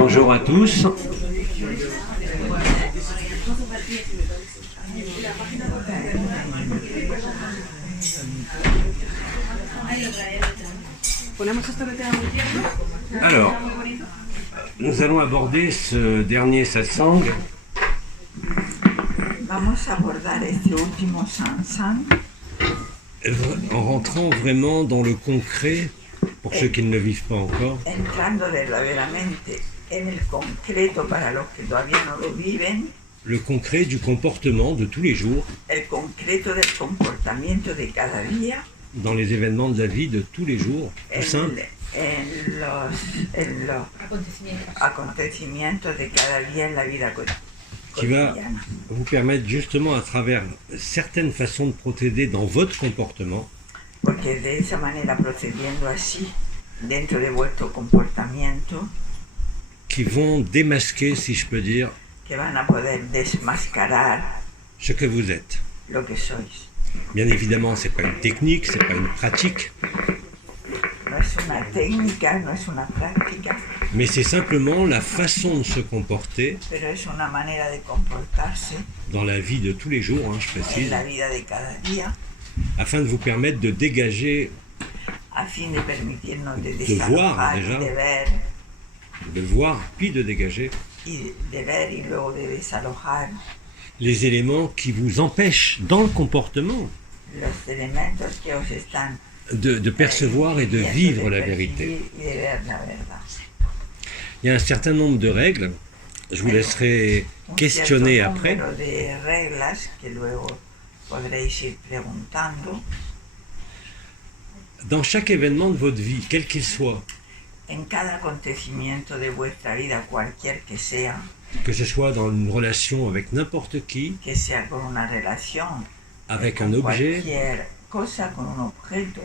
Bonjour à tous. Alors, nous allons aborder ce dernier satsang Vamos a abordar este último satsang en rentrant vraiment dans le concret, pour ceux qui ne le vivent pas encore, entrando verdaderamente en el concreto para los que todavía no lo viven, le concret du comportement de tous les jours, el concreto del comportamiento de cada día, dans les événements de la vie de tous les jours, tout simple, en los acontecimientos de cada día en la vida qui va cotidiana. vous permettre justement à travers certaines façons de procéder dans votre comportement, Porque de esa manera, procediendo así, dentro de vuestro comportamiento, qui vont démasquer, si je peux dire, que van a poder desmascarar ce que vous êtes. lo que sois. Bien évidemment, ce n'est pas une technique, ce n'est pas une pratique, No es una técnica, no es una práctica, mais c'est simplement la façon de se comporter pero es una manera de comportarse dans la vie de tous les jours, je en précise, la vida de cada día, afin de vous permettre de dégager, a fin de permitirnos de voir, desalojar, déjà. de ver de voir, puis de dégager y luego de desalojar les éléments qui vous empêchent dans le comportement los elementos que os están de percevoir et de impidiendo vivre de la percibir vérité. y de ver la verdad. Il y a un certain nombre de règles, je vous laisserai Un questionner cierto après, número de reglas que luego podréis ir preguntando. dans chaque événement de votre vie, quel qu'il soit, En cada acontecimiento de vuestra vida, cualquier que sea soit dans une relation avec n'importe qui, que sea con una relación, avec con un objet, cualquier cosa, con un objeto,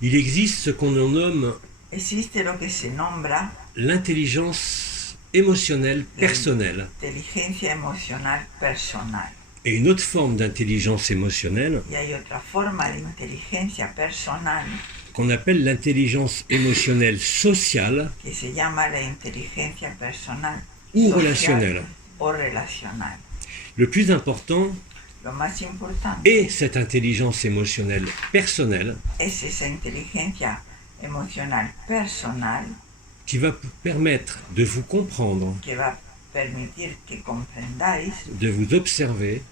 il existe ce qu'on nomme existe lo que se nombra l'intelligence émotionnelle personnelle. inteligencia emocional personal. Et une autre forme d'intelligence émotionnelle Y hay otra forma de inteligencia personal qu'on appelle l'intelligence émotionnelle sociale que se llama la inteligencia personal ou social relationnelle. o relacional. Le plus important Lo más importante est cette intelligence émotionnelle personnelle es esa inteligencia emocional personal qui va vous permettre de vous comprendre, que va a permitir que comprendáis, de vous observer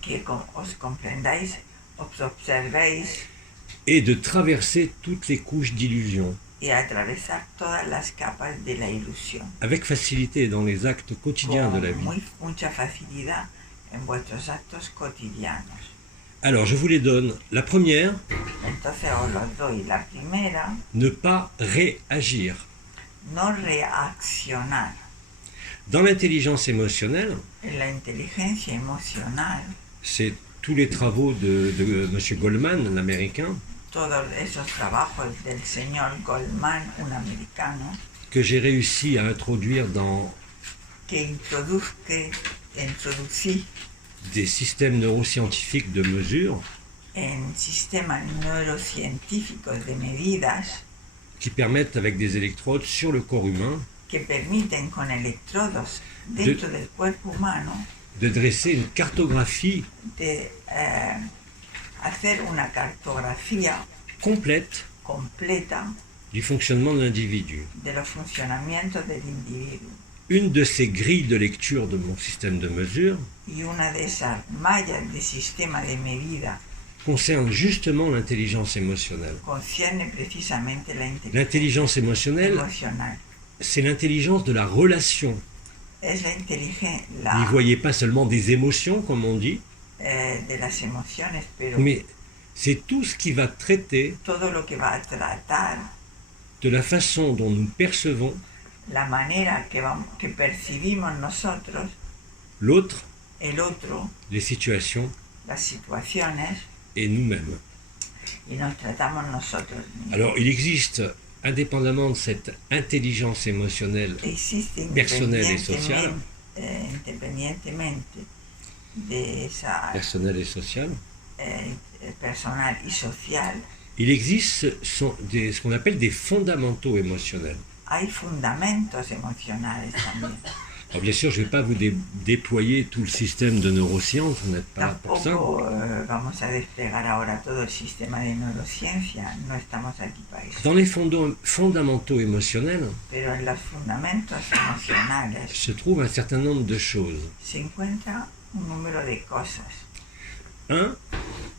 que os comprendáis, os observéis et de traverser toutes les couches d'illusions y atravesar todas las capas de la ilusión avec facilité dans les actes quotidiens de la con vie. mucha facilidad en vuestros actos cotidianos. Alors je vous les donne. La première, Entonces os los doy. La primera, ne pas réagir. no reaccionar. Dans l'intelligence émotionnelle, En la inteligencia emocional, c'est tous les travaux de M. Goldman, l'américain, todos esos trabajos del señor Goldman, un americano, que j'ai réussi à introduire dans que introducí des systèmes neuroscientifiques de mesure en sistemas neurocientíficos de medidas qui permettent, avec des électrodes sur le corps humain, que permiten con electrodos dentro del cuerpo humano de dresser une cartographie de hacer una cartografía complète completa du fonctionnement de l'individu. de los funcionamientos del individuo. Une de ces grilles de lecture de mon système de mesure Y una de esas mallas de sistema de medida concerne justement l'intelligence émotionnelle. concierne precisamente la inteligencia L'intelligence émotionnelle, emocional. c'est l'intelligence de la relation. Es la inteligencia N'y voyez pas seulement des émotions, comme on dit, de las emociones, pero mais c'est tout ce qui va traiter todo lo que va a tratar de la façon dont nous percevons la manera que percibimos nosotros, l'autre, el otro, les situations las situaciones, et nous-mêmes. y nos tratamos nosotros mismos. Alors, il existe, indépendamment de cette intelligence émotionnelle Existe personnelle et sociale, independientemente de esa personnelle et sociale, personal y social, il existe ce qu'on appelle des fondamentaux émotionnels. hay fundamentos emocionales también. Alors bien sûr, je ne vais pas vous déployer tout le système de neurosciences, vous n'êtes pas là pour ça. Tampoco vamos a desplegar ahora todo el sistema de neurociencia, no estamos aquí para eso. Dans les fondamentaux émotionnels Pero en los fundamentos emocionales se trouve un certain nombre de choses. se encuentra un número de cosas.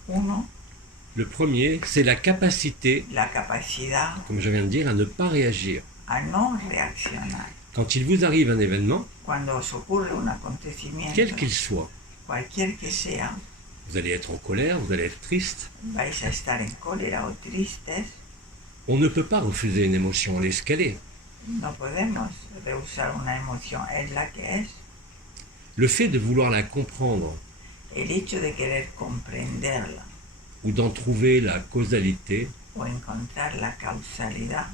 Uno, Le premier, c'est la capacité, la capacidad comme je viens de dire, à ne pas réagir. a no reaccionar. Quand il vous arrive un événement, Cuando os ocurre un acontecimiento, quel qu'il soit, cualquier que sea, vous allez être en colère, vous allez être triste. vais a estar en cólera o tristes, On ne peut pas refuser une émotion, elle est ce qu'elle est. no podemos rehusar una emoción, es la que es. Le fait de vouloir la comprendre El hecho de querer comprenderla ou d'en trouver la causalité o encontrar la causalidad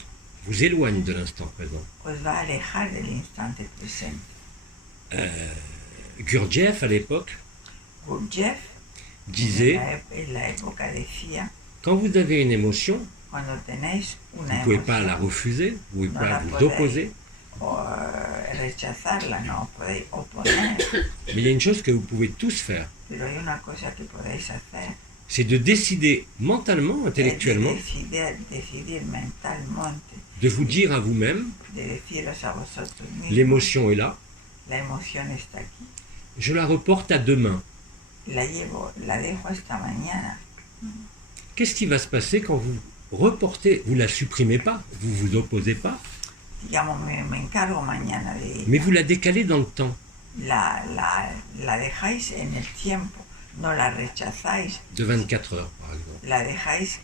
vous éloigne de l'instant présent. os va a alejar del instante presente. Gurdjieff, à l'époque, Gurdjieff disait, en la época decía, quand vous avez une émotion, cuando tenéis vous una ne pouvez pas la emoción refuser, vous ne pouvez No pas la vous podéis. opposer, o rechazarla, no os podéis oponer, mais il y a une chose que vous pouvez tous faire, pero hay una cosa que podéis hacer, c'est de décider mentalement, es de intellectuellement, decidir mentalmente, de vous dire à vous-même, de deciros a vosotros mismos, l'émotion est là, la emoción está aquí, je la reporte à demain. la dejo hasta mañana. Qu'est-ce qui va se passer quand vous reportez, vous la supprimez pas, vous vous opposez pas, Digamos, me encargo mañana de ella. mais vous la décalez dans le temps, La dejáis en el tiempo, no la rechazáis, de 24 heures par exemple. la dejáis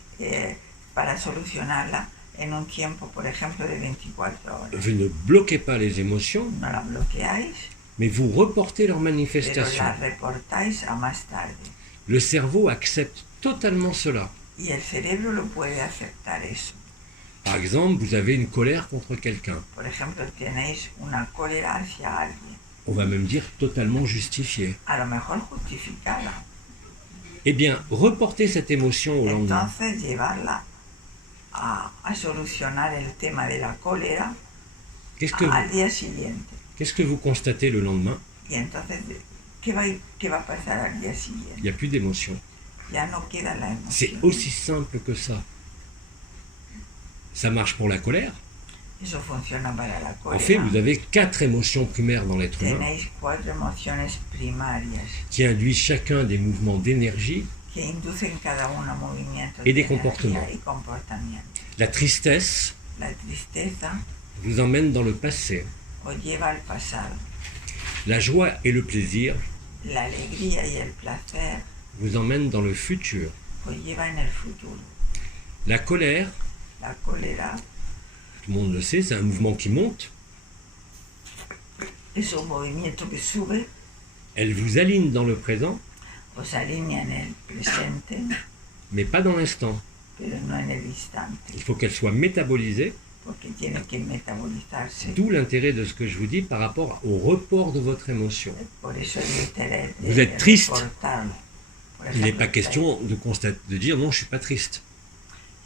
para solucionarla en un tiempo, por ejemplo, de 24 horas. Vous ne bloquez pas les émotions, No la bloqueáis, mais vous reportez leur pero manifestation. la reportáis a más tarde. Le cerveau accepte totalement cela. Y el cerebro lo puede aceptar eso. Par exemple, vous avez une colère contre quelqu'un. Por ejemplo, tenéis una cólera hacia alguien, On va même dire totalement justifiée. a lo mejor justificada. Eh bien, reportez cette émotion au lendemain. Entonces, llevarla a solucionar el tema de la cólera al día siguiente. Qu'est-ce que vous constatez le lendemain? Y entonces, ¿qué va a pasar al día Il siguiente? n'y a plus d'émotion. Ya no queda la C'est emoción. aussi simple que ça. Ça marche pour la colère. Eso funciona para la En fait, cólera. vous avez 4 émotions primaires dans l'être humain Tenéis 4 emociones primarias qui induisent chacun des mouvements d'énergie. que inducen cada uno movimientos Y de energía comportamiento. y comportamiento. La tristesse La tristeza vous emmène dans le passé. os lleva al pasado. La joie et le plaisir La alegría y el placer vous emmènent dans le futur. os lleva en el futuro. La colère, La cólera tout le monde le sait, c'est un mouvement qui monte. es un movimiento que sube, Elle vous aligne dans le présent, os alinea en el presente, mais pas dans l'instant. pero no en el instante, Il faut qu'elle soit métabolisée, porque tiene que metabolizarse. d'où l'intérêt de ce que je vous dis par rapport au report de votre émotion. Por eso el interés Vous êtes triste. reportarlo. Por Il n'est ejemplo, pas question de dire non, je suis pas triste.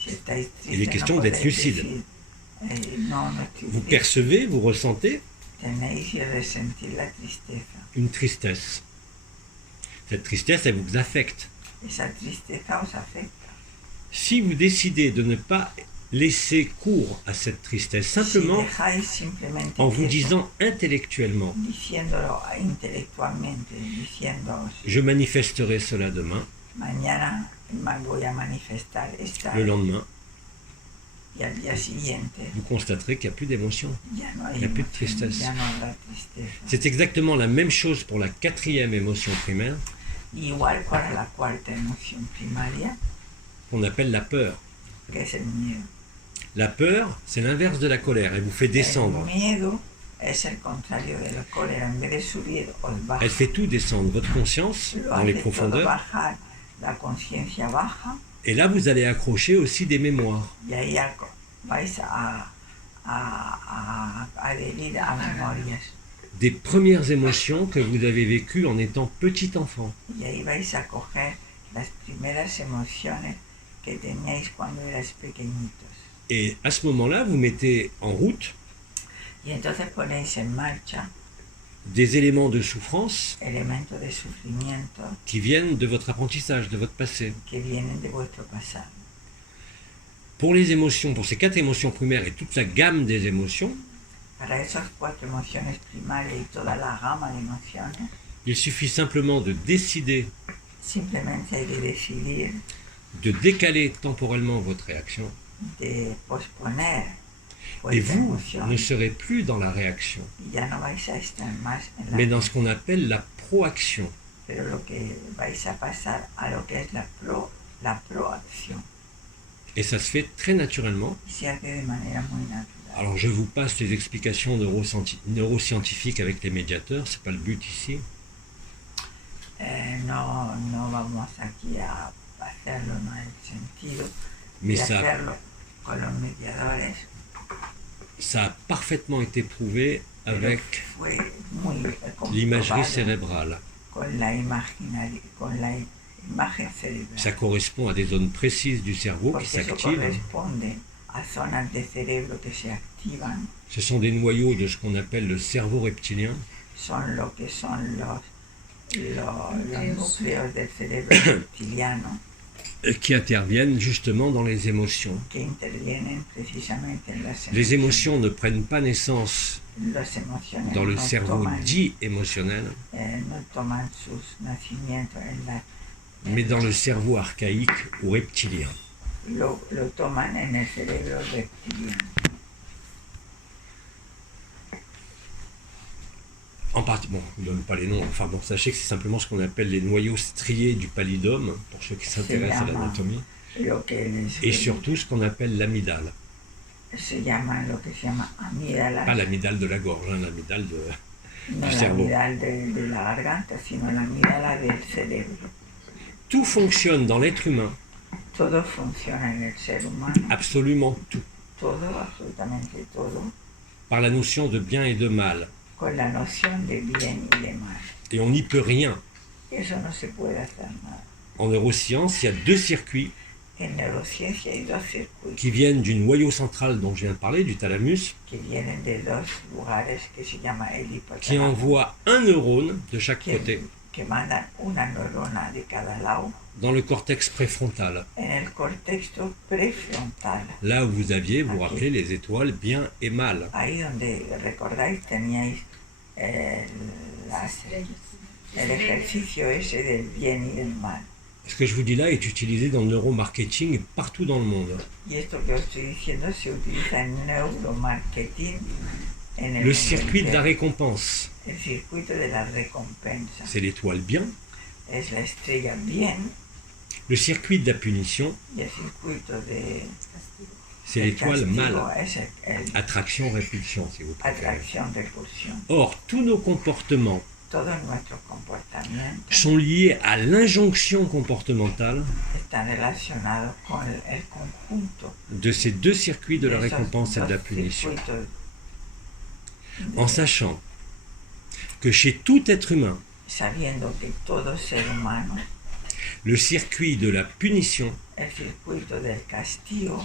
si estáis tristes, Il est question d'être podéis lucide. decir, no estoy Vous triste. percevez, vous ressentez Tenéis que ressentir la tristeza. une tristesse. Cette tristesse, elle vous affecte. Esa tristeza os afecta. Si vous décidez de ne pas laisser cours à cette tristesse, simplement Si dejáis simplemente en vous eso, disant intellectuellement, diciéndolo intelectualmente, diciéndoos, je manifesterai cela demain, mañana voy a manifestar esta, le lendemain, y al día siguiente vous constaterez qu'il n'y a plus d'émotion. ya no Il hay y a plus de emoción, tristesse. ya no habrá tristeza. C'est exactement la même chose pour la 4e émotion primaire, Igual para la cuarta emoción primaria, qu'on appelle la peur. que es el miedo. La peur, c'est l'inverse de la colère, elle vous fait descendre. El miedo es el contrario de la cólera. En vez de subir, os baja. Elle fait tout descendre, votre conscience Lo dans les hace todo profondeurs. bajar. La conciencia baja Et là, vous allez accrocher aussi des mémoires. y ahí vais a adherir a memorias. Des premières émotions que vous avez vécues en étant petit enfant. Y ahí vais a coger las primeras emociones que teníais cuando erais pequeñitos. Et à ce moment-là, vous mettez en route Y entonces ponéis en marcha des éléments de souffrance elementos de sufrimiento qui viennent de votre apprentissage, de votre passé. que vienen de vuestro pasado. Pour les émotions, pour ces 4 émotions primaires et toute la gamme des émotions, Para esas 4 emociones primarias y toda la gama de emociones, il suffit simplement de décider simplemente hay que decidir de décaler temporellement votre réaction de posponer et vuestra vous emoción ne serez plus dans la réaction, y ya no vais a estar más en la mais dans ce qu'on appelle la proaction. pero lo que vais a pasar a lo que es la proacción. Et ça se fait très naturellement. Y se hace de manera muy natural. Alors je vous passe les explications neuroscientifiques avec les médiateurs, c'est pas le but ici. No vamos aquí a hacerlo en el sentido Mais de ça, hacerlo con los mediadores. ça a parfaitement été prouvé Pero avec fue muy l'imagerie comprobado cérébrale. con la imagen cerebral. Ça correspond à des zones précises du cerveau qui Porque eso s'activent. corresponde a zonas de cerebro que se activan. Ce sont des noyaux de ce qu'on appelle le cerveau reptilien Son lo que son los núcleos del cerebro reptiliano qui interviennent justement dans les émotions. que intervienen precisamente en las Les émotions ne prennent pas naissance Las emociones dans le no cerveau toman, dit émotionnel, no toman sus nacimientos mais dans le cerveau archaïque ou reptilien. lo toman en el cerebro reptiliano. En partie, bon, je ne donne pas les noms, enfin bon, sachez que c'est simplement ce qu'on appelle les noyaux striés du pallidum, pour ceux qui s'intéressent à l'anatomie, et surtout ce qu'on appelle l'amygdale. Se llama lo que se llama amígdala. Pas l'amygdale de la gorge, hein, l'amygdale No du la cerveau. amígdala de la garganta, sino la amígdala del cerebro. Tout fonctionne dans l'être humain, Todo funciona en el ser humano, absolument tout, todo, absolutamente todo, par la notion de bien et de mal. con la noción de bien y de mal. Et on n'y peut rien. Eso no se puede hacer nada. En neurosciences, il y a 2 circuits En neurociencia hay 2 circuitos qui viennent du noyau central dont je viens de parler, du thalamus, que vienen de 2 lugares que se llama el qui hipotálamo, envoie un neurone de chaque côté que mandan una neurona de cada lado dans le cortex préfrontal, en el cortexto prefrontal. là où vous aviez, vous vous rappelez, les étoiles bien et mal. Ahí donde, recordáis, teníais el ejercicio ese del bien y del mal. Ce que je vous dis là est utilisé dans le neuromarketing partout dans le monde. Y esto que os estoy diciendo se utiliza en neuromarketing en el Le mundo circuit de la entero. récompense, El circuito de la recompensa c'est l'étoile bien. es la estrella bien Le circuit de la punition, y el circuito de c'est del l'étoile castigo mal. es el Attraction-répulsion, si vous préférez. atracción-repulsión. Or, tous nos comportements Todos nuestros comportamientos sont liés à l'injonction comportementale están relacionados con el conjunto de ces 2 circuits de la esos récompense et de la dos punition. circuitos En sachant que chez tout être humain, sabiendo que todo ser humano, le circuit de la punition el circuito del castigo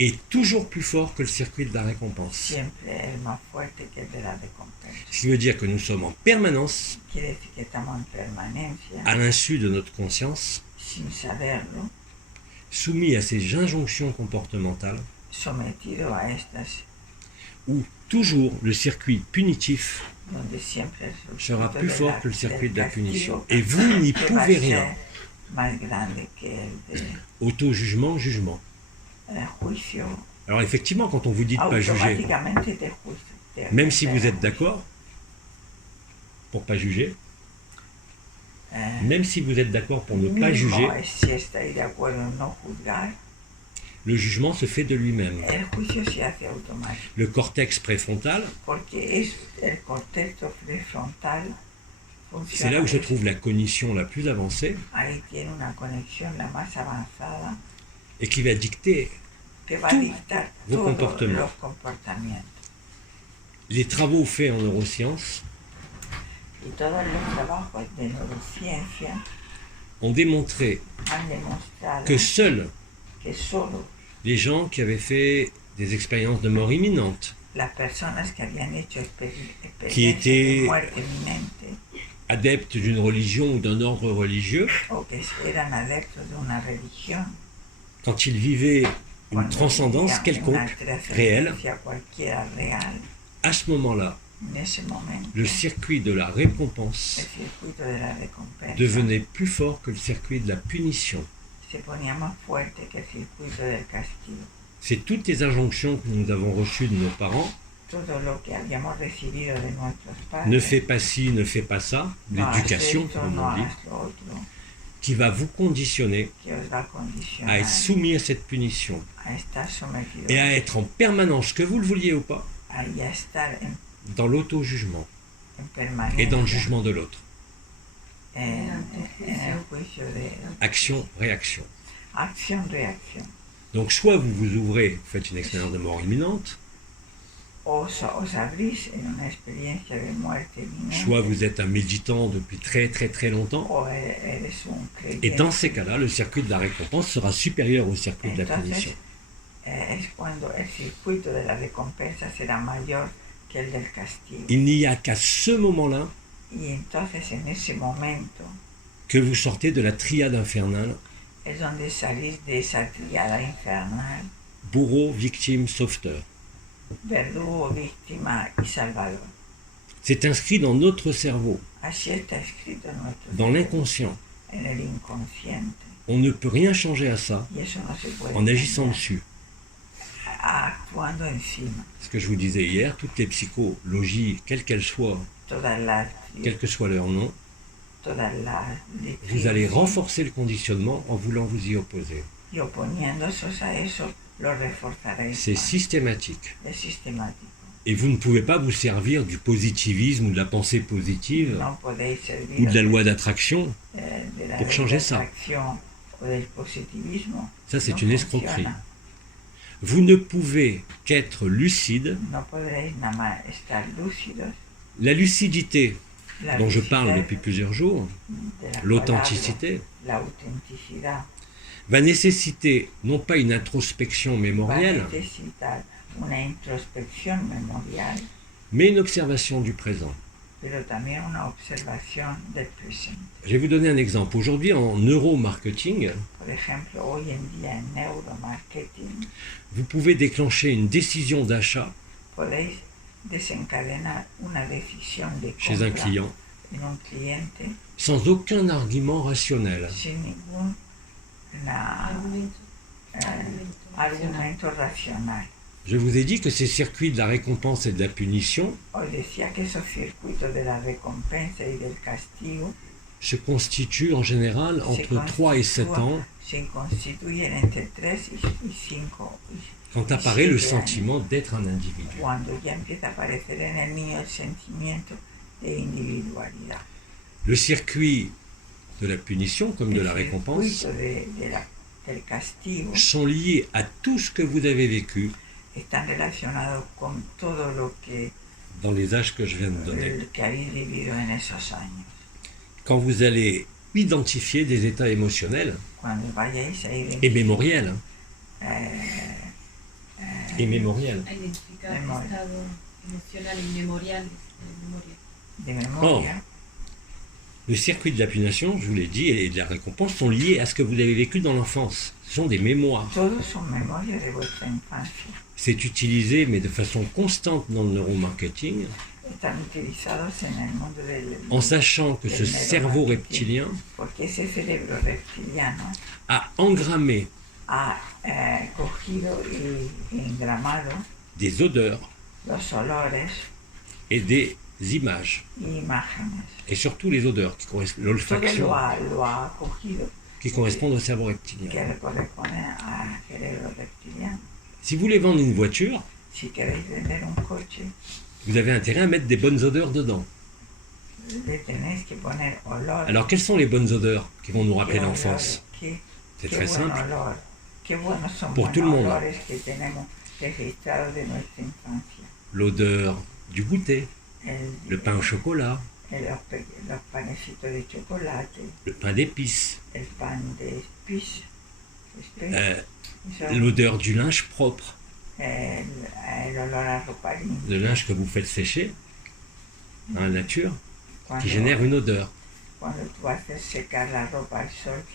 est toujours plus fort que le circuit de la récompense. siempre es más fuerte que el de la recompensa. Ce qui veut dire que nous sommes en permanence, Quiere decir que estamos en permanencia, à l'insu de notre conscience, sin saberlo, soumis à ces injonctions comportementales, sometido a estas, où toujours le circuit punitif donde siempre el sera circuito plus de fort que le circuit de la del punition. castigo Et vous n'y que va a pouvez ser rien. más grande que el de Auto-jugement, jugement. el juicio. Alors effectivement, quand on vous dit de ne pas juger, Automáticamente te juicio. même si vous êtes d'accord pour pas juger, même si vous êtes d'accord pour ne pas juger, Si estáis de acuerdo en no juzgar, le jugement se fait de lui-même. el juicio se hace automático, Le cortex préfrontal, porque es el cortexto prefrontal. c'est là où se trouve la cognition la plus avancée Ahí tiene una conexión la más avanzada et qui va dicter que va a dictar vos todos comportements. los comportamientos. les travaux faits en neurosciences Y todos los trabajos de neurociencia ont démontré han demostrado que seuls que solo les gens qui avaient fait des expériences de mort imminente, qui étaient adeptes d'une religion ou d'un ordre religieux, quand ils vivaient une transcendance quelconque, réelle, à ce moment-là, le circuit de la récompense devenait plus fort que le circuit de la punition. C'est toutes les injonctions que nous avons reçues de nos parents. Ne fais pas ci, ne fais pas ça, l'éducation, comme on dit, qui va vous conditionner à être soumis à cette punition et à être en permanence, que vous le vouliez ou pas, dans l'auto-jugement et dans le jugement de l'autre. Action-réaction. Donc soit vous vous ouvrez, faites une expérience de mort imminente, soit vous êtes un méditant depuis très très très longtemps, et dans ces cas-là, le circuit de la récompense sera supérieur au circuit de la punition. Il n'y a qu'à ce moment-là que vous sortez de la triade infernale, bourreau, victime, sauveteur. Verdugo, víctima y salvador. C'est inscrit dans notre cerveau, dans l'inconscient. On ne peut rien changer à ça en agissant dessus. Ce que je vous disais hier, toutes les psychologies, quelles qu'elles soient, quel que soit leur nom, vous allez renforcer le conditionnement en voulant vous y opposer. C'est systématique. Et vous ne pouvez pas vous servir du positivisme ou de la pensée positive ou de la loi d'attraction pour changer ça. Ça, c'est une escroquerie. Vous ne pouvez qu'être lucide. La lucidité dont je parle depuis plusieurs jours, l'authenticité, va nécessiter non pas une introspection mémorielle, mais une observation du présent. Je vais vous donner un exemple. Aujourd'hui, en neuromarketing, vous pouvez déclencher une décision d'achat chez un client sans aucun argument rationnel. Je vous ai dit que ces circuits de la récompense et de la punition se constituent en général entre 3 et 7 ans, quand apparaît le sentiment d'être un individu. Le circuit de la punition comme de la récompense sont liés à tout ce que vous avez vécu dans les âges que je viens de donner. Quand vous allez identifier des états émotionnels et mémoriels, Or, le circuit de la punition, je vous l'ai dit, et de la récompense sont liés à ce que vous avez vécu dans l'enfance. Ce sont des mémoires. C'est utilisé, mais de façon constante dans le neuromarketing, en sachant que ce cerveau reptilien a engrammé des odeurs et des images, et surtout les odeurs, qui correspondent, l'olfaction, qui correspondent au cerveau reptilien. Si vous voulez vendre une voiture, vous avez intérêt à mettre des bonnes odeurs dedans. Alors, quelles sont les bonnes odeurs qui vont nous rappeler l'enfance? C'est très simple. Pour tout le monde. L'odeur du goûter, le pain au chocolat, le pain d'épices, l'odeur du linge propre, Le linge que vous faites sécher dans la nature, qui génère une odeur.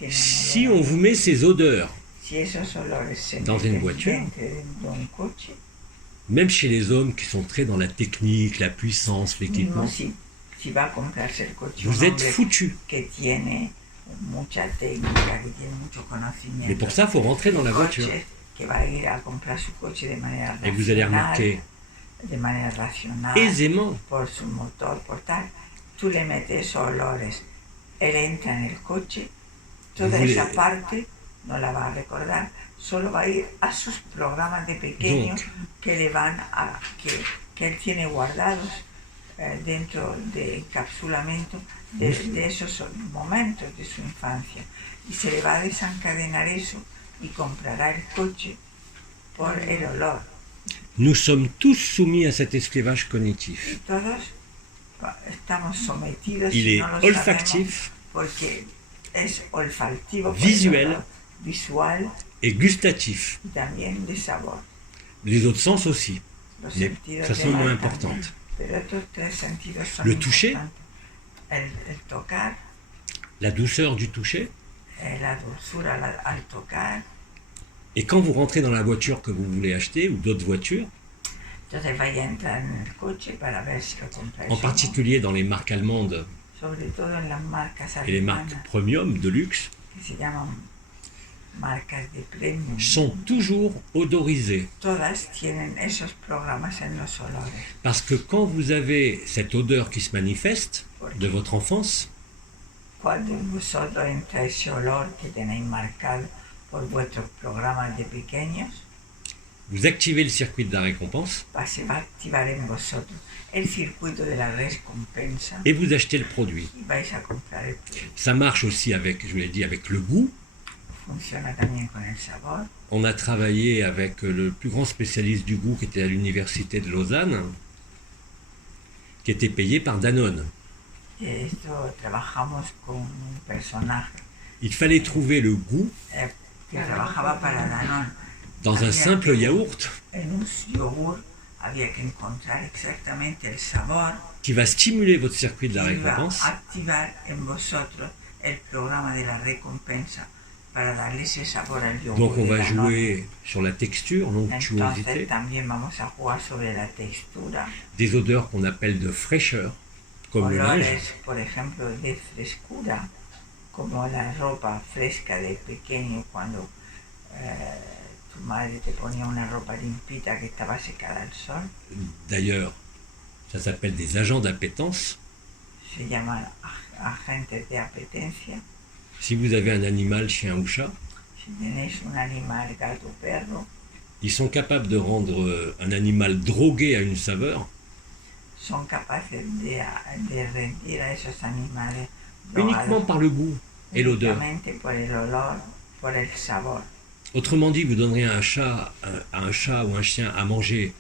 Si on vous met ces odeurs dans une voiture, même chez les hommes qui sont très dans la technique, la puissance, l'équipement, vous êtes foutus. Mais pour ça, il faut rentrer dans la voiture. Et vous allez remarquer aisément tú le metes olores, él entra en el coche, toda esa parte no la va a recordar, solo va a ir a sus programas de pequeños que le van a, que él tiene guardados dentro de encapsulamiento de esos momentos de su infancia, y se le va a desencadenar eso y comprará el coche por el olor. Nous sommes tous soumis à cet esclavage cognitif. Y todos estamos sometidos, il si est no lo olfactif, porque es olfativo, visuel visual et gustatif. Y también de sabor. Les autres sens aussi, Los mais ça sont moins importantes. Pero estos tres sentidos son le toucher, el tocar, la douceur du toucher, la dulzura al tocar. Et quand vous rentrez dans la voiture que vous voulez acheter ou d'autres voitures, en particulier dans les marques allemandes et les marques premium de luxe, sont toujours odorisées. Parce que quand vous avez cette odeur qui se manifeste de votre enfance, vous activez le circuit de la récompense et vous achetez le produit. Ça marche aussi avec, je vous l'ai dit, avec le goût. On a travaillé avec le plus grand spécialiste du goût qui était à l'université de Lausanne, qui était payé par Danone. Il fallait trouver le goût dans un simple yaourt qui va stimuler votre circuit de la récompense. Donc on va jouer sur la texture, l'onctuosité, des odeurs qu'on appelle de fraîcheur, comme le linge. Como la ropa fresca de pequeño cuando tu madre te ponía una ropa limpita que estaba secada al sol. D'ailleurs, ça s'appelle des agents d'appétence. Se llaman agentes de apetencia. Si vous avez un animal, chien ou chat, si tenés un animal, gato o perro, ils sont capables de rendre un animal drogué à une saveur. Son capaces de rendir a esos animales uniquement par le goût et l'odeur. Autrement dit, vous donnerez à un chat ou un chien à manger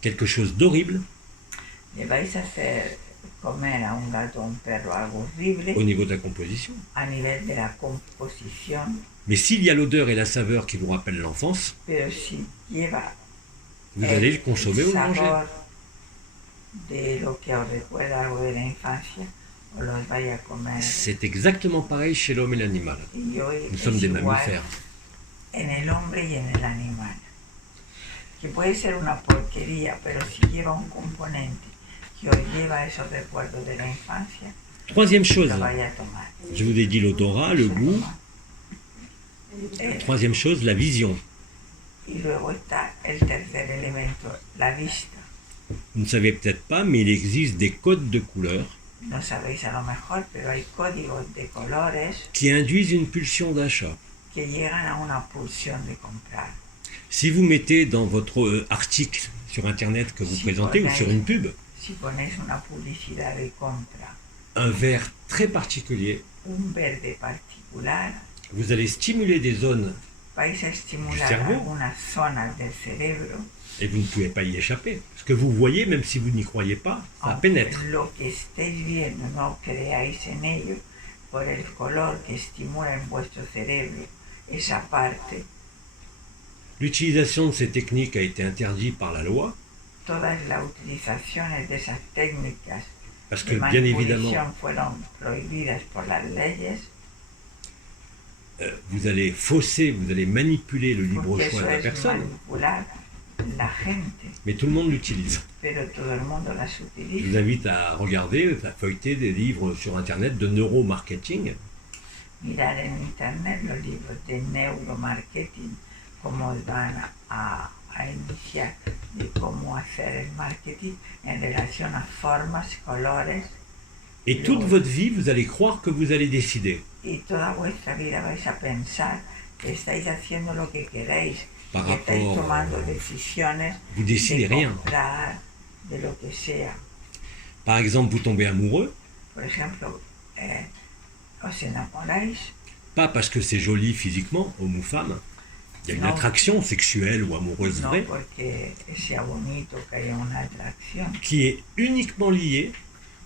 quelque chose d'horrible au niveau de la composition. Mais s'il y a l'odeur et la saveur qui vous rappellent l'enfance, vous allez le consommer ou le manger. C'est exactement pareil chez l'homme et l'animal. Nous sommes des mammifères. En el hombre y en el animal. Que puede ser una porquería, pero si lleva un componente que os lleva esos recuerdos de la infancia, troisième chose, lo vaya a tomar. Je vous ai dit l'odorat, le goût. Troisième chose, la vision. Y luego está el tercer elemento, la vista. Vous ne savez peut-être pas, mais il existe des codes de couleurs no sabéis a lo mejor, pero hay códigos de colores qui induisent une pulsion d'achat. Que llegan a una pulsión de comprar. Si vous mettez dans votre article sur Internet que vous présentez ou sur une pub, si ponéis una publicidad de compra, un vert très particulier, un verde particular, vous allez stimuler des zones vais a estimular du cerveau algunas zonas del cerebro. Et vous ne pouvez pas y échapper. Ce que vous voyez, même si vous n'y croyez pas, ça pénètre. Lo que estéis viendo, no creáis en ello, por el color que estimula en vuestro cerebro esa parte, L'utilisation de ces techniques a été interdite par la loi. Todas las utilizaciones de esas técnicas parce que, bien évidemment, fueron prohibidas por las leyes. Vous allez fausser, vous allez manipuler le libre choix de la personne. La gente. Mais tout le monde l'utilise. Pero todo el mundo las utiliza. Je vous invite à regarder, à feuilleter des livres sur Internet de neuromarketing. Mirar en Internet los libros de neuromarketing, cómo van a iniciar de cómo hacer el marketing en relación a formas, colores. Et toute votre vie, vous allez croire que vous allez décider. Y toda vuestra vida vais a pensar que estáis haciendo lo que queréis. Par que rapport, estáis tomando decisiones vous décidez de rien. comprar, de lo que sea. Par exemple, vous tombez amoureux. Por ejemplo, os enamoráis. Pas parce que c'est joli physiquement, homme ou femme. Il y a une attraction sexuelle ou amoureuse vraie. Sea bonito, que haya una atracción. Qui est uniquement liée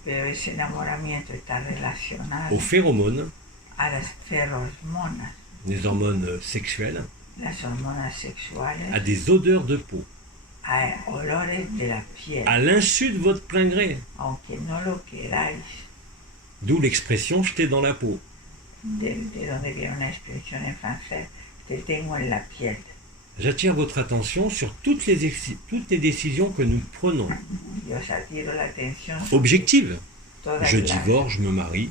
Pero ese enamoramiento está relacionado aux phéromones, a las feromonas, les hormones sexuelles, las hormonas sexuales, à des odeurs de peau, a olores de la piel, à l'insu de votre plein gré. aunque no lo queráis. D'où l'expression « jeter dans la peau ». De donde viene una expresión en francés, te tengo en la piel. J'attire votre attention sur toutes les décisions que nous prenons. Yo os atiro la atención Objectives. Je las, divorce, je me marie.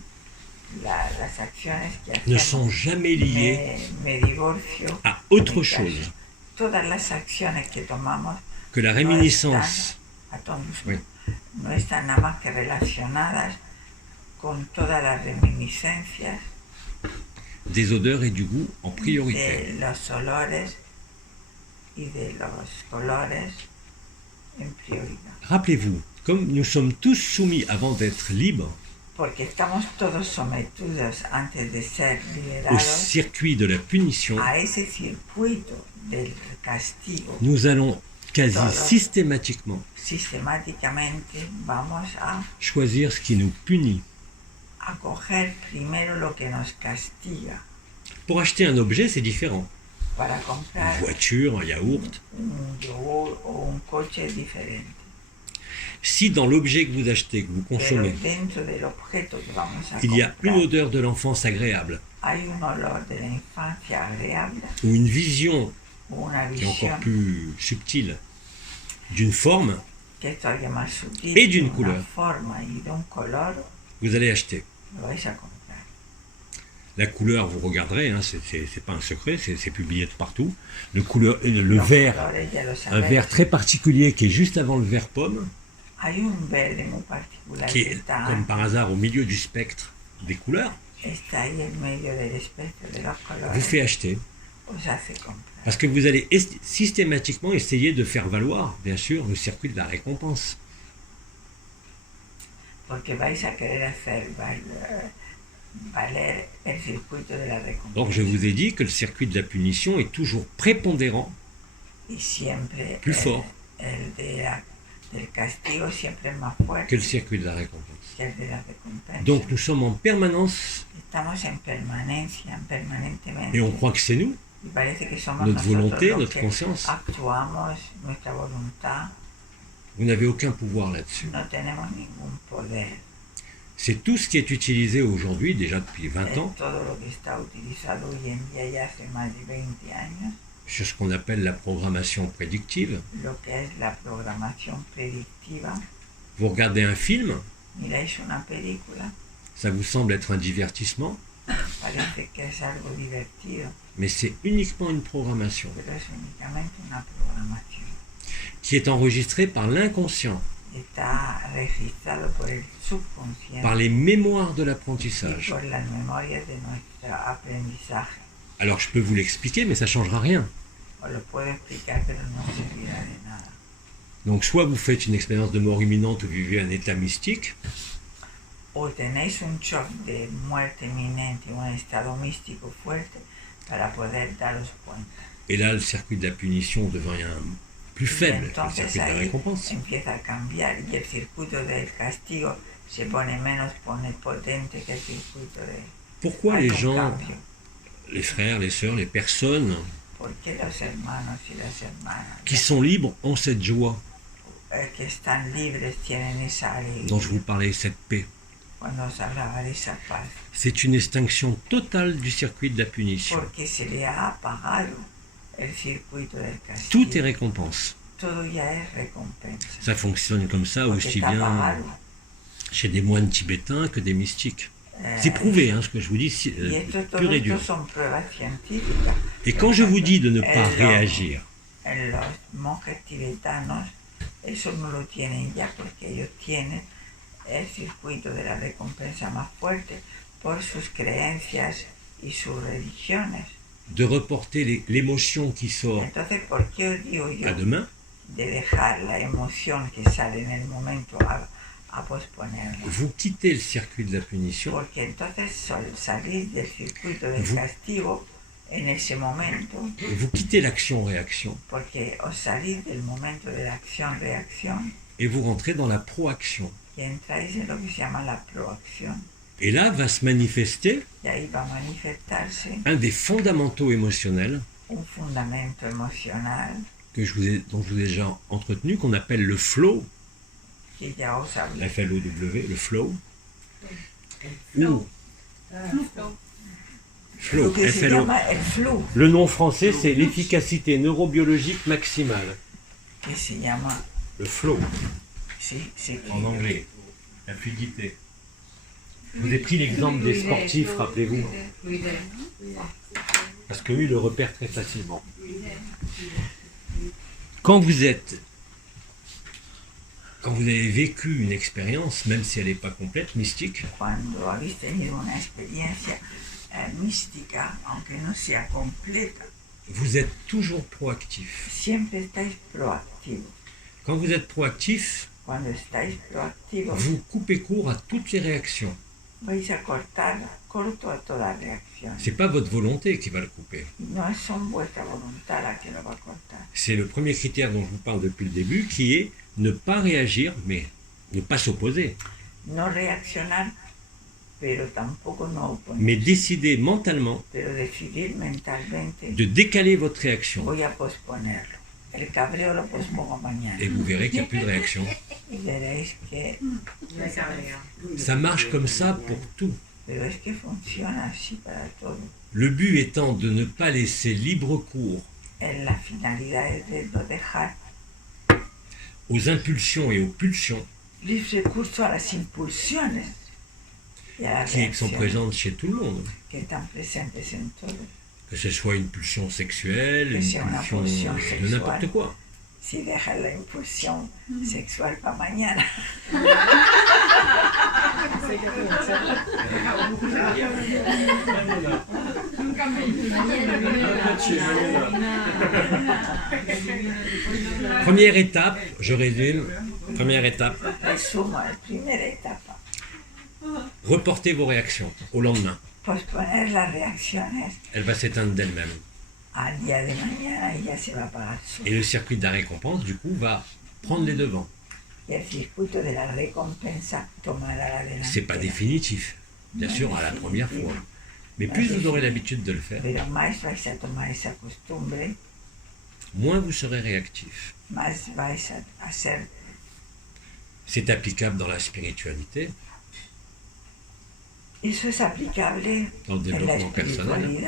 Las acciones que hacemos, ne sont jamais liées me divorcio, à autre chose todas las acciones que tomamos que la réminiscence. No están nada más que relacionadas con todas las reminiscencias des odeurs et du goût en priorité. De los olores y de los colores en prioridad. Rappelez-vous, comme nous sommes tous soumis avant d'être libres porque estamos todos sometidos antes de ser liberados au circuit de la punition, a ese circuito del castigo, nous allons quasi sistemáticamente vamos a choisir ce qui nous punit. A coger primero lo que nos castiga. Pour acheter un objet, c'est différent. Para comprar une voiture, un yaourt. Un yogur o un coche es diferente. Si dans l'objet que vous achetez, que vous consommez, il y a une odeur de l'enfance agréable, ou une vision qui est encore plus subtile d'une forme et d'une couleur, vous allez acheter. La couleur, vous regarderez, hein, c'est pas un secret, c'est publié de partout. Le vert, un vert très particulier qui est juste avant le vert pomme, qui est, comme par hasard, au milieu du spectre des couleurs, vous fait acheter. Parce que vous allez systématiquement essayer de faire valoir, bien sûr, le circuit de la récompense. Donc je vous ai dit que le circuit de la punition est toujours prépondérant, plus fort que le circuit de la récompense. Donc nous sommes en permanence et on croit que c'est nous, notre volonté, notre conscience. Vous n'avez aucun pouvoir là-dessus. C'est tout ce qui est utilisé aujourd'hui, déjà depuis 20 ans, sur ce qu'on appelle la programmation prédictive. Vous regardez un film, ça vous semble être un divertissement, mais c'est uniquement une programmation qui est enregistrée par l'inconscient, par les mémoires de l'apprentissage. Alors je peux vous l'expliquer, mais ça ne changera rien. Donc soit vous faites une expérience de mort imminente ou vous vivez un état mystique, o tenéis un shock de muerte inminente, un estado místico fuerte para poder daros cuenta. Et là, le circuit de la punition devient plus faible que le circuit de la récompense. Empieza a cambiar y el circuito del castigo se pone menos potente que el circuito de... Pourquoi les gens, les frères, les sœurs, les personnes qui sont libres ont cette joie que están libres tienen esa alegría. dont je vous parlais, cette paix. Cuando os hablaba de esa paz. C'est une extinction totale du circuit de la punition. Porque se le ha apagado el circuito del castigo. Tout est récompense. Todo ya es recompensa. Ça fonctionne comme ça Porque aussi está bien apagado. chez des moines tibétains que des mystiques. C'est prouvé, ce que je vous dis, pur et dur. Et quand je vous dis de ne pas réagir, en los monjes tibetanos eso no lo tienen ya porque ellos tienen el circuito de la recompensa más fuerte por sus creencias y sus religiones. De reporter l'émotion qui sort Entonces, ¿por qué os digo yo à demain? De dejar la emoción que sale en el momento a posponerla? Vous quittez le circuit de la punition. Porque entonces salís del circuito del castigo en ese momento. Vous quittez l'action-réaction. Porque os salís del momento de la acción-reacción. Et vous rentrez dans la proaction. Y entráis en lo que se llama la proacción. Et là va se manifester y ahí va a manifestarse un des fondamentaux émotionnels un fundamento emocional dont je vous ai déjà entretenu, qu'on appelle le flow. F-L-O-W, le flow. Flow, F-L-O. Le nom français, c'est l'efficacité neurobiologique maximale. Le flow. En anglais, la fluidité. Je vous ai pris l'exemple des sportifs, rappelez-vous. Parce qu'eux, ils le repèrent très facilement. Quand vous avez vécu une expérience, même si elle n'est pas complète, mystique, vous êtes toujours proactif. Quand vous êtes proactif, vous coupez court à toutes les réactions. C'est pas votre volonté qui va le couper. C'est le premier critère dont je vous parle depuis le début, qui est ne pas réagir, mais ne pas s'opposer. Mais décider mentalement de décaler votre réaction. Et vous verrez qu'il n'y a plus de réaction. Ça marche comme ça pour tout. Le but étant de ne pas laisser libre cours aux impulsions et aux pulsions qui sont présentes chez tout le monde. Que ce soit une pulsion sexuelle, une pulsion de n'importe quoi. Si dejas la impulsión sexual para mañana. Première étape, je résume. Première étape. Reportez vos réactions au lendemain. Posponer las reacciones. Elle va s'éteindre d'elle-même. Al día de mañana ella se va a apagar sola. Et le circuit de la récompense, du coup, va prendre les devants. Y el circuito de la recompensa tomará la delantera. C'est pas définitif, bien sûr, à la première fois. Mais plus vous aurez l'habitude de le faire, moins vous serez réactif. C'est applicable dans la spiritualité, dans le développement personnel.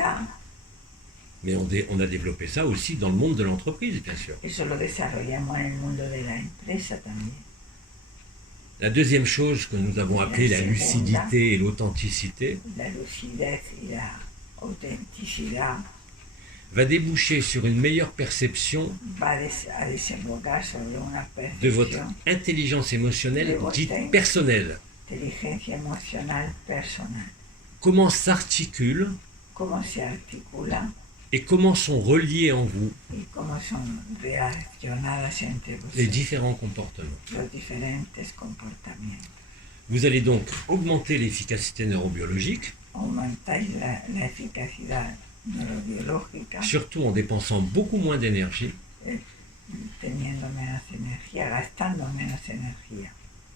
Mais on a développé ça aussi dans le monde de l'entreprise, bien sûr. La deuxième chose que nous avons appelée la lucidité et l'authenticité va déboucher sur une meilleure perception de votre intelligence émotionnelle dite personnelle. Comment s'articule et comment sont reliés en vous les différents comportements. Vous allez donc augmenter l'efficacité neurobiologique, surtout en dépensant beaucoup moins d'énergie,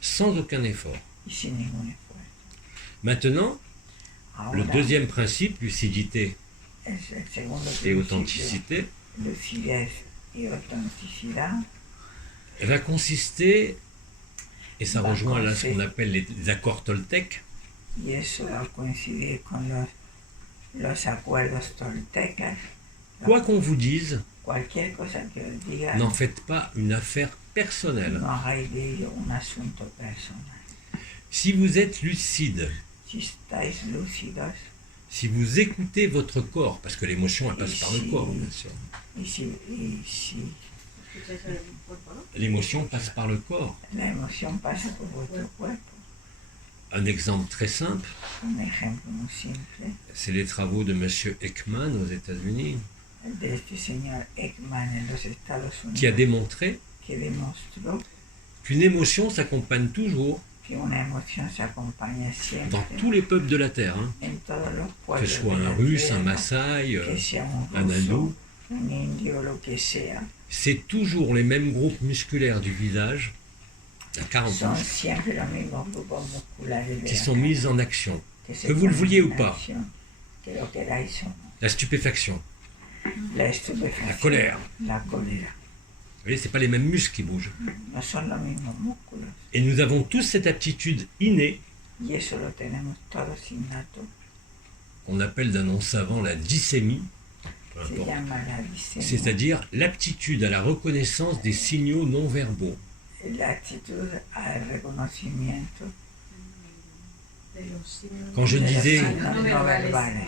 sans aucun effort. Maintenant, le deuxième principe, lucidité et authenticité va consister, et ça rejoint là ce qu'on appelle les accords toltèques, quoi qu'on vous dise, n'en faites pas une affaire personnelle. Si vous êtes lucide, si vous écoutez votre corps, parce que l'émotion, elle passe par le corps, bien sûr. L'émotion passe par le corps. Un exemple très simple, c'est les travaux de M. Ekman aux États-Unis, qui a démontré qu'une émotion s'accompagne toujours dans tous les peuples de la Terre, hein. Que ce soit un Russe, un Maasai, un Hindou, c'est toujours les mêmes groupes musculaires du visage, à 40 ans, qui sont mis en action, que vous le vouliez ou pas. La stupéfaction, la colère. Vous voyez, ce n'est pas les mêmes muscles qui bougent. Et nous avons tous cette aptitude innée, qu'on appelle d'un nom savant la dyssémie, c'est-à-dire l'aptitude à la reconnaissance des signaux non-verbaux. Quand je disais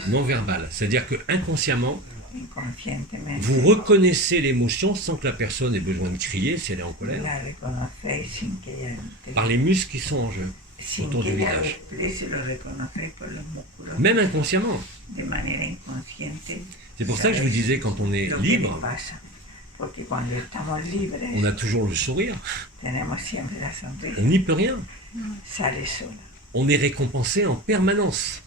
non-verbal, c'est-à-dire que inconsciemment, vous reconnaissez l'émotion sans que la personne ait besoin de crier si elle est en colère, par les muscles qui sont en jeu autour du visage. Même inconsciemment. C'est pour ça que je vous disais, quand on est libre, on a toujours le sourire. On n'y peut rien. On est récompensé en permanence.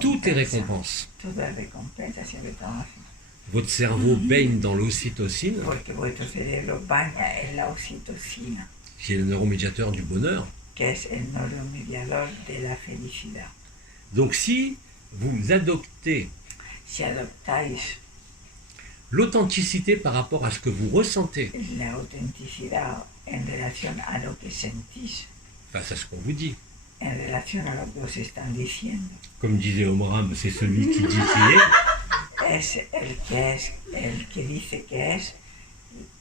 Tout est récompense. Votre cerveau baigne dans l'ocytocine, qui est le neuromédiateur du bonheur. Donc si vous adoptez l'authenticité par rapport à ce que vous ressentez, face à ce qu'on vous dit, comme disait Omram, c'est celui qui dit qui est.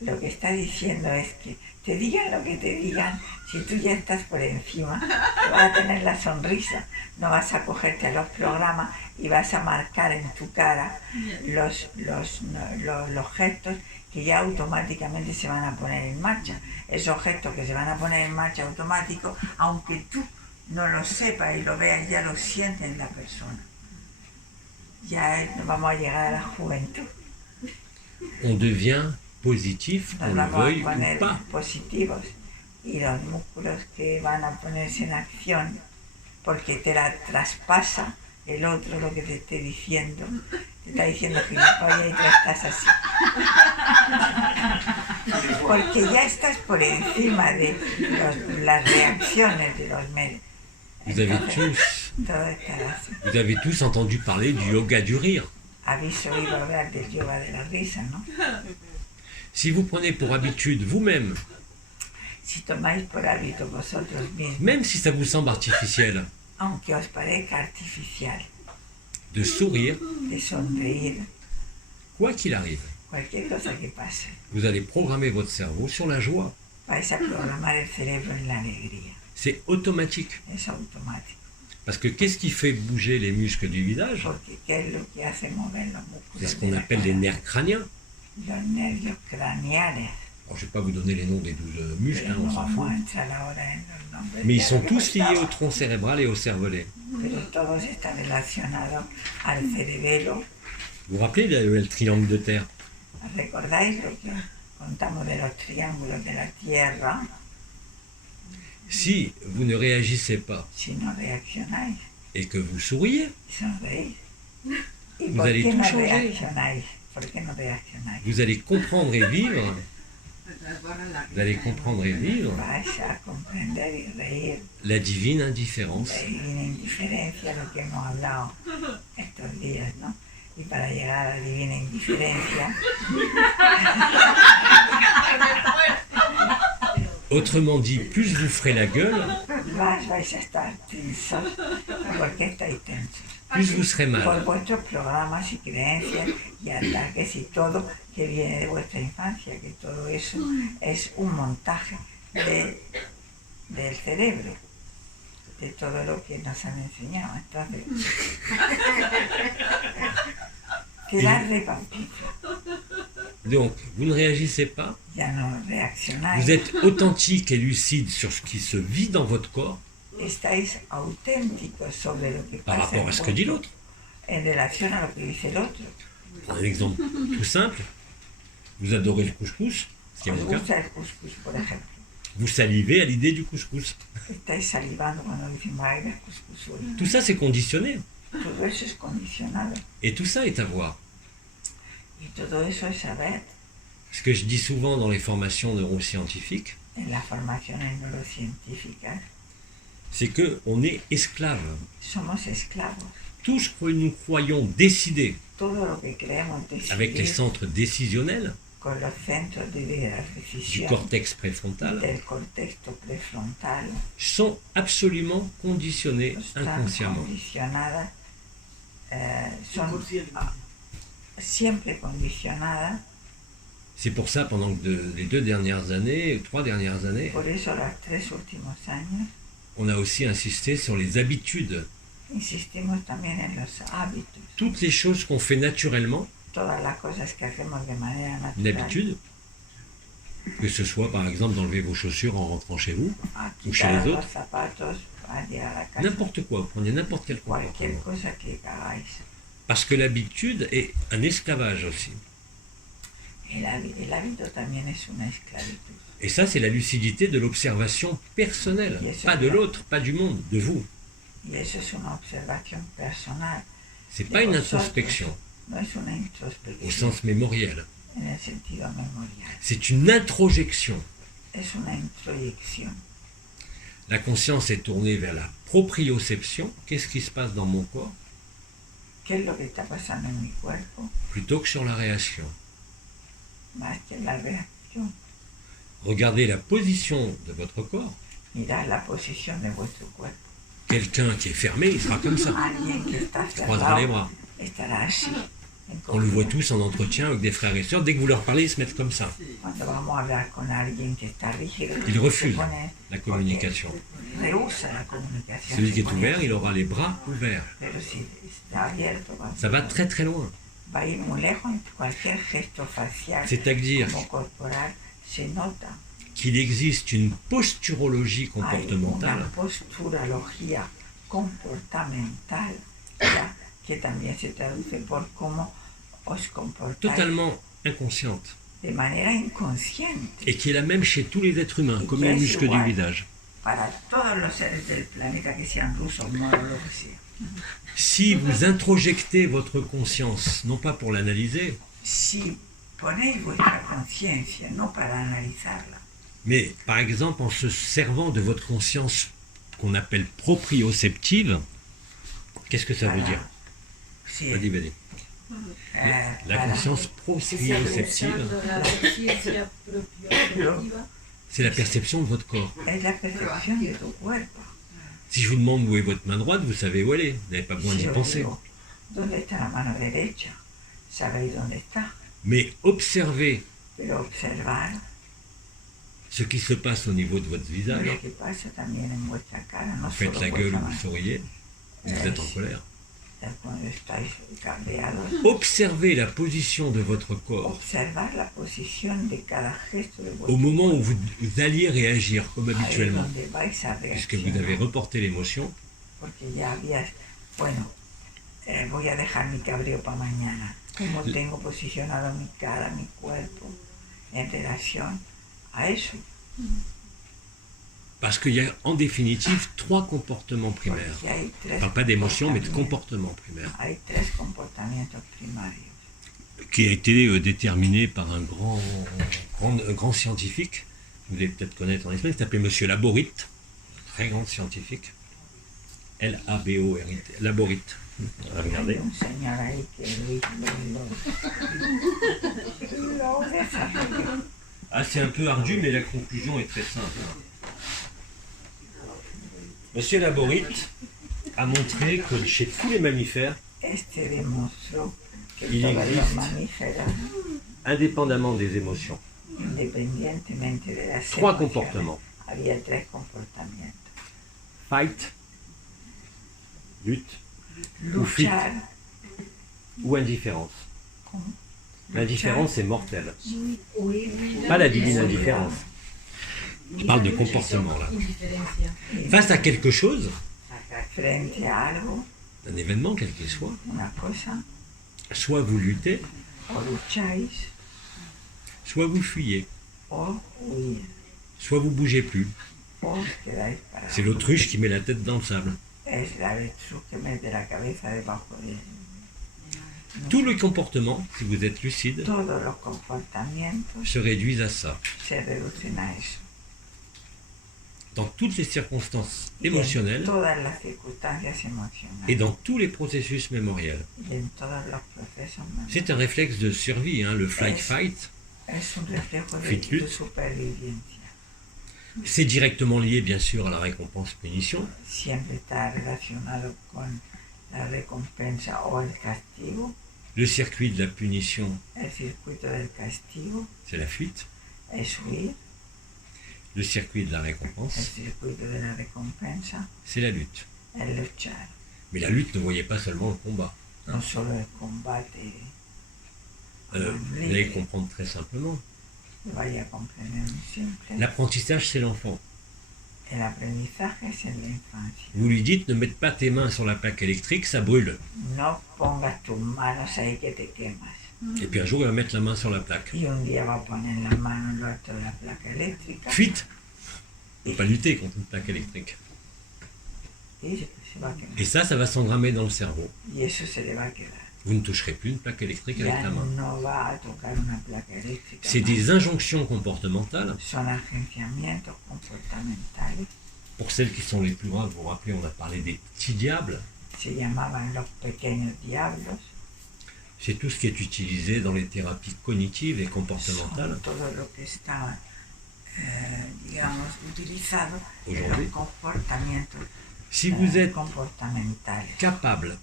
Lo que está diciendo es que te digan lo que te digan, si tú ya estás por encima, te vas a tener la sonrisa, no vas a cogerte a los programas y vas a marcar en tu cara los gestos que ya automáticamente se van a poner en marcha. Esos gestos que se van a poner en marcha automáticos, aunque tú no lo sepas y lo veas, ya lo sientes en la persona. Ya vamos a llegar a la juventud. On devient positif, qu'on le veuille ou pas. Positivos, y los músculos que van a ponerse en acción porque te la traspasa el otro lo que te esté diciendo. Te está diciendo gilipollas y tú estás así. Porque ya estás por encima de las reacciones de los medios. Vous avez tous entendu parler du yoga du rire. Habéis oído hablar del yoga de la risa, ¿no? Si vous prenez pour habitude vous-même, si tomáis por hábito vosotros mismos, même si ça vous semble artificiel, aunque os parezca artificial, de sourire, de sonreír, quoi qu'il arrive, cualquier cosa que pase, vous allez programmer votre cerveau sur la joie. Vais a programar el cerebro en la alegría. C'est automatique. Es automático. Parce que qu'est-ce qui fait bouger les muscles du visage? C'est ce qu'on appelle les nerfs crâniens. Los nervios craneales. Alors, je ne vais pas vous donner les noms des 12 muscles, hein, on s'en fout. Mais ils sont tous liés au tronc cérébral et au cervelet. Vous vous rappelez le triangle de terre? Si vous ne réagissez pas et que vous souriez, vous allez tout changer. Vous allez comprendre et vivre Vous allez comprendre et vivre la divine indifférence. Y para llegar a la divina indiferencia. Autrement dit, plus vous ferez la gueule, plus vous serez mal. Por vuestros programas y creencias y ataques y todo que viene de vuestra infancia, que todo eso es un montaje del cerebro, de todo lo que nos han enseñado. Entonces, quedar donc, vous ne réagissez pas, ya no reaccionáis. Vous êtes authentique et lucide sur ce qui se vit dans votre corps Estáis auténticos sobre lo que par pasa rapport à ce que dit l'autre. En relación a lo que dice el otro. Un exemple tout simple, vous adorez le couscous, ce qui est Os mon cas. gusta el couscous, por ejemplo. Vous salivez à l'idée du couscous. Estáis salivando cuando dicen bailes couscous. Tout ça, c'est conditionné. Todo eso es condicionado. Et tout ça est à voir. Y todo eso es saber. Ce que je dis souvent dans les formations neuroscientifiques, En las formaciones neurocientíficas, c'est qu'on est esclave. somos esclavos. Tout ce que nous croyons décider Todo lo que creemos decidir avec les centres décisionnels con los centros de la du decisión cortex préfrontal del cortexto prefrontal sont absolument conditionnés están inconsciemment. condicionadas, son siempre condicionadas. C'est pour ça, pendant les 2 dernières années, 3 dernières années, Por eso los 3 últimos años on a aussi insisté sur les habitudes. insistimos también en los hábitos. Toutes les choses qu'on fait naturellement, Todas las cosas que hacemos de manera une natural. habitude, que ce soit par exemple d'enlever vos chaussures en rentrant chez vous, A ou chez quitar les los autres, zapatos al llegar a casa. n'importe quoi, vous prenez n'importe quel Cualquier comportement. cosa que hagáis. Parce que l'habitude est un esclavage aussi. El hábito también es una esclavitud. Et ça, c'est la lucidité de l'observation personnelle, pas de l'autre, pas du monde, de vous. Y eso es una observación personal. C'est pas une introspection No es una au introspección sens mémoriel. en el sentido memorial. C'est une introjection. Es una introyección. La conscience est tournée vers la proprioception. Qu'est-ce qui se passe dans mon corps? ¿Qué es lo que está pasando en mi cuerpo? Plutôt que sur la réaction. Más que la reacción. Regardez la position de votre corps. Mirad la posición de vuestro cuerpo. Quelqu'un qui est fermé, il sera comme ça. Alguien que está Croisera les cerrado bras. estará así. On le voit tous en entretien avec des frères et sœurs. Dès que vous leur parlez, ils se mettent comme ça. Cuando vamos a hablar con alguien que está rígido, Il se refuse pone- la communication. rehúsa la comunicación. Celui qui se est pone ouvert, así. il aura les bras ouverts. Pero si está abierto, Ça va très très loin. va a ir muy lejos en cualquier gesto facial C'est-à-dire como corporal se nota. qu'il existe une posturologie Hay comportementale una posturología comportamental ya, que también se traduce por cómo os comportáis totalement inconsciente de manera inconsciente et qui est la même chez tous les êtres humains, comme les muscles du visage. para todos los seres del planeta, que sean rusos, moros, lo que sea. Si vous introjectez votre conscience, non pas pour l'analyser, Si ponéis vuestra conciencia, no para analizarla, mais par exemple en se servant de votre conscience qu'on appelle proprioceptive, qu'est-ce que ça veut dire? si, Vas-y, vas-y. La para- conscience proprioceptive, c'est la perception de votre corps. es la percepción de tu cuerpo. Si je vous demande où est votre main droite, vous savez où elle est. Vous n'avez pas besoin Si d'y os penser. digo, ¿dónde está la mano derecha? Sabéis dónde está, Mais observez pero observar ce qui se passe au niveau de votre visage. lo que pasa también en vuestra cara, no Vous faites solo la gueule vuestra ou vous mano. souriez, ou vous êtes en colère. Cuando estáis cabreados, Observez la position de votre corps observar la posición de cada gesto de vuestro au moment où cuerpo, vous alliez réagir comme ahí habituellement, donde vais a puisque vous reaccionar, avez reporté l'émotion. porque ya habías, bueno, voy a dejar mi cabreo para mañana. Cómo tengo posicionado mi cara, mi cuerpo, en relación a eso. Parce qu'il y a en définitive 3 comportements primaires. Porque hay tres Enfin, pas d'émotion, mais de comportamientos. comportements primaires, Hay 3 comportamientos primarios qui a été déterminé par un grand scientifique, vous allez peut-être connaître en Espagne, qui s'appelait Monsieur Laborit, très grand scientifique. L-A-B-O-R-I-T, Laborit. Regardez. Ah, c'est un peu ardu, mais la conclusion est très simple. Monsieur Laborit a montré que chez tous les mammifères, il existe, indépendamment des émotions, 3 comportements. Fight, lutte, ou fuite, ou indifférence. L'indifférence est mortelle. Pas la divine indifférence. Je parle de comportement là. Face à quelque chose, un événement quel qu'il soit, soit vous luttez, soit vous fuyez, soit vous bougez plus. C'est l'autruche qui met la tête dans le sable. Tous les comportements, si vous êtes lucide, se réduisent à ça. Dans toutes les circonstances émotionnelles et dans tous les processus mémoriels. C'est un réflexe de survie, hein, le flight-fight, fuite-lutte. C'est directement lié, bien sûr, à la récompense-punition. Le circuit de la punition, c'est la fuite. Le circuit de la récompense, c'est la lutte. Mais la lutte, ne voyez pas seulement le combat. Hein. Vous allez comprendre très simplement. L'apprentissage, c'est l'enfant. Vous lui dites, ne mette pas tes mains sur la plaque électrique, ça brûle. Et puis un jour, il va mettre la main sur la plaque. Fuite. Il ne faut pas lutter contre une plaque électrique. Et ça va s'engrammer dans le cerveau. Vous ne toucherez plus une plaque électrique avec la main. C'est des injonctions comportementales. Pour celles qui sont les plus graves, vous vous rappelez, on a parlé des petits diables. C'est tout ce qui est utilisé dans les thérapies cognitives et comportementales. Aujourd'hui, si vous êtes capable,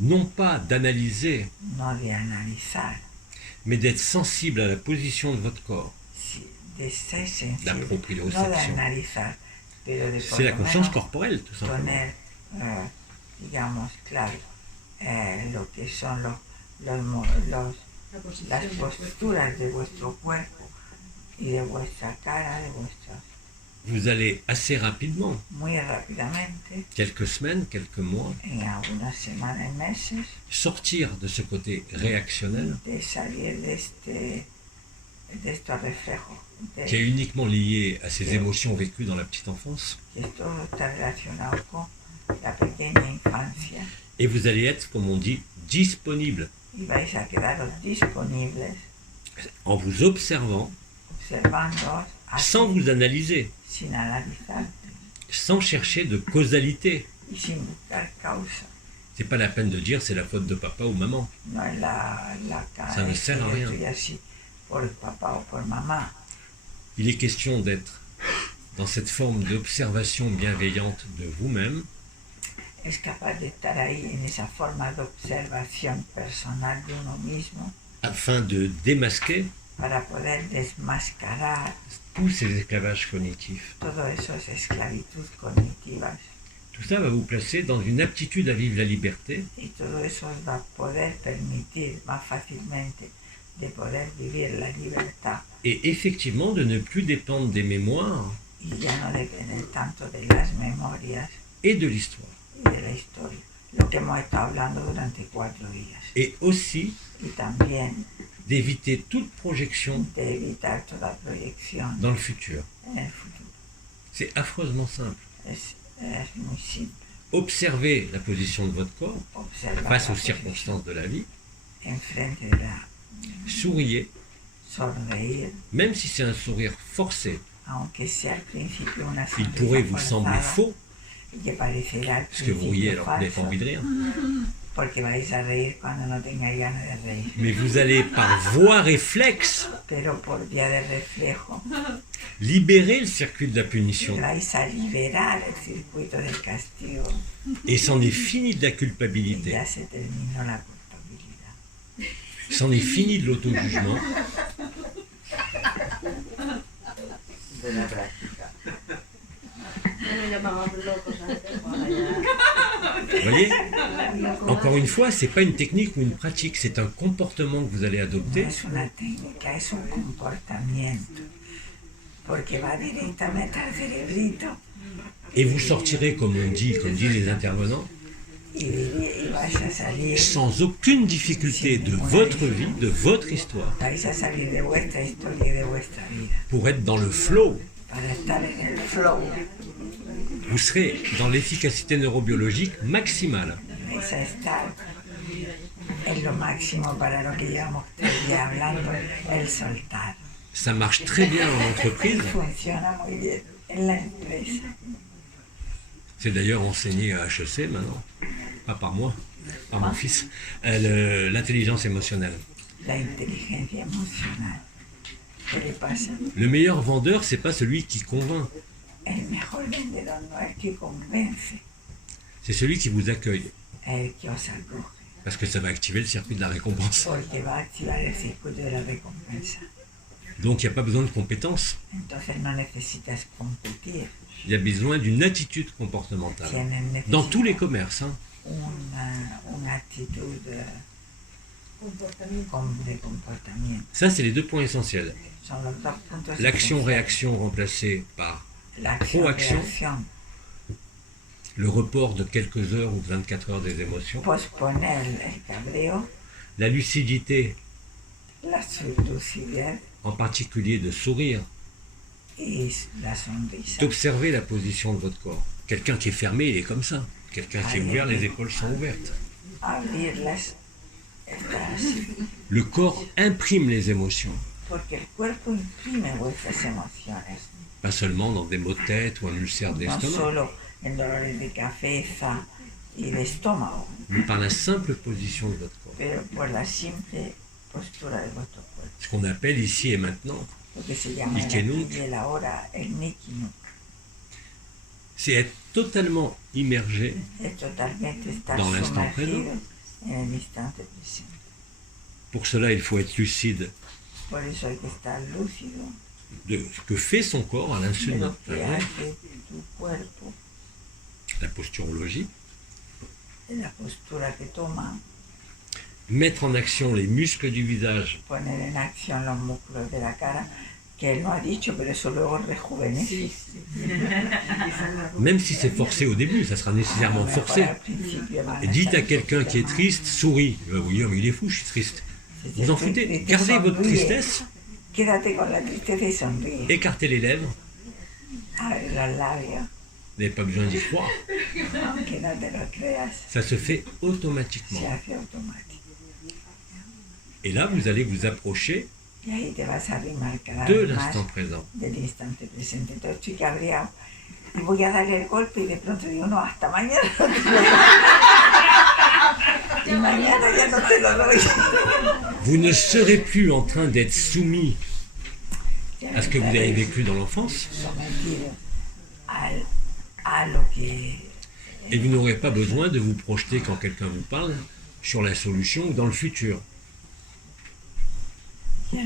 non pas d'analyser, mais d'être sensible à la position de votre corps, la proprioception, c'est la conscience corporelle, tout simplement. Lo que son las posturas de vuestro cuerpo y de vuestra cara, de vuestros. Vous allez assez rapidement, quelques semaines, quelques mois, sortir de ce côté réactionnel qui est uniquement lié à ces émotions vécues dans la petite enfance. Et vous allez être, comme on dit, disponible. En vous observant, sans vous analyser, sans chercher de causalité. C'est pas la peine de dire c'est la faute de papa ou maman. Ça ne sert à rien. Il est question d'être dans cette forme d'observation bienveillante de vous-même. Es capaz de estar ahí en esa forma de observación personal de uno mismo, afin de démasquer, para poder desmascarar, tous ces esclavages cognitifs. Todo eso es esclavitud cognitivas. Tout ça va vous placer dans une aptitude à vivre la liberté. Y todo eso os va a poder permitir más fácilmente de poder vivir la libertad. Et effectivement de ne plus dépendre des mémoires. Y ya no depender tanto de las memorias. Et de l'histoire. De la historia, lo que hemos estado hablando durante 4 días. Et aussi d'éviter toute projection dans le futur. C'est affreusement simple. Observez la position de votre corps face aux circonstances de la vie Souriez, même si c'est un sourire forcé. Il pourrait vous sembler faux, parce que vous riez alors que vous n'avez pas envie de rire. Mais vous allez, par voie réflexe, libérer le circuit de la punition. Et c'en est fini de la culpabilité. C'en est fini de l'auto-jugement. Vous voyez, encore une fois, c'est pas une technique ou une pratique, c'est un comportement que vous allez adopter. Et vous sortirez, comme on dit, comme disent les intervenants, sans aucune difficulté de votre vie, de votre histoire, pour être dans le flow. Vous serez dans l'efficacité neurobiologique maximale. Ça marche très bien en entreprise. C'est d'ailleurs enseigné à HEC maintenant, pas par moi, par mon fils, l'intelligence émotionnelle. Le meilleur vendeur, c'est pas celui qui convainc. C'est celui qui vous accueille. Parce que ça va activer le circuit de la récompense. Donc il n'y a pas besoin de compétences. Il y a besoin d'une attitude comportementale. Dans tous les commerces. Hein. Ça, c'est les 2 points essentiels. L'action-réaction remplacée par proaction. Le report de quelques heures ou de 24 heures des émotions. La lucidité. En particulier de sourire. D'observer la position de votre corps. Quelqu'un qui est fermé, il est comme ça. Quelqu'un qui est ouvert, les épaules sont ouvertes. Le corps imprime les émotions. Pas seulement dans des maux de tête ou un ulcère d'estomac. Mais par la simple position de votre corps. Ce qu'on appelle ici et maintenant. C'est être totalement immergé dans l'instant présent. Pour cela, il faut être lucide de ce que fait son corps à l'insu de notre travail. La posturologie. Mettre en action les muscles du visage. Même si c'est forcé au début, ça sera nécessairement forcé. Et dites à quelqu'un qui est triste, souris. Il va vous dire, mais il est fou, je suis triste. Vous en foutez, gardez votre tristesse. Écartez les lèvres. Vous n'avez pas besoin d'y croire. Ça se fait automatiquement. Et là, vous allez vous approcher de l'instant présent. Vous ne serez plus en train d'être soumis à ce que vous avez vécu dans l'enfance. Et vous n'aurez pas besoin de vous projeter quand quelqu'un vous parle sur la solution ou dans le futur. No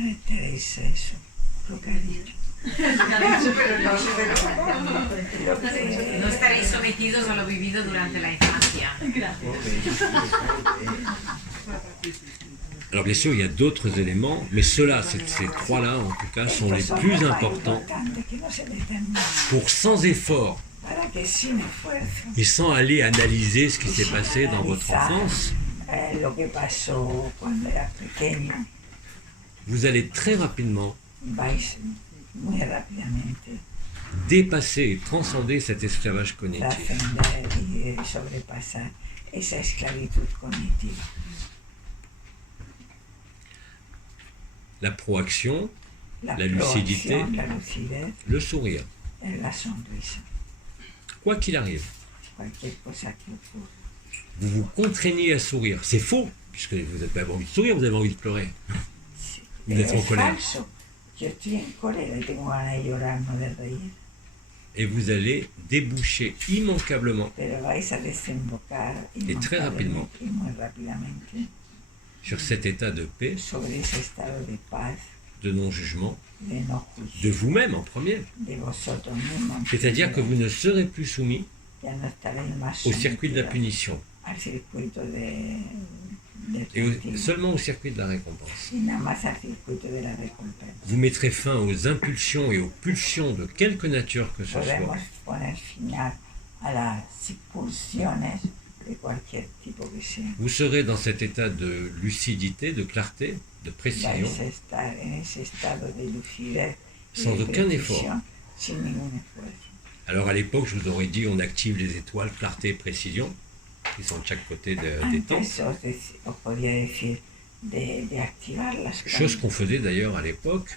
estaréis sometidos a lo vivido durante la infancia. Alors bien sûr, il y a d'autres éléments, mais ceux-là, ces 3-là en tout cas, sont les plus importants pour sans effort et sans aller analyser ce qui s'est passé dans votre enfance. Vous allez très rapidement dépasser et transcender cet esclavage cognitif. La proaction, la lucidité, le sourire. Quoi qu'il arrive. Vous vous contraignez à sourire. C'est faux, puisque vous n'avez pas envie de sourire, vous avez envie de pleurer. Vous êtes en colère. Et vous allez déboucher immanquablement et très rapidement sur cet état de paix, de non-jugement, de vous-même en premier. C'est-à-dire que vous ne serez plus soumis au circuit de la punition et seulement au circuit de la récompense. Vous mettrez fin aux impulsions et aux pulsions de quelque nature que ce soit. Vous serez dans cet état de lucidité, de clarté, de précision, sans aucun effort. Alors à l'époque, je vous aurais dit, on active les étoiles, clarté et précision, qui sont de chaque côté des temps. Chose qu'on faisait d'ailleurs à l'époque,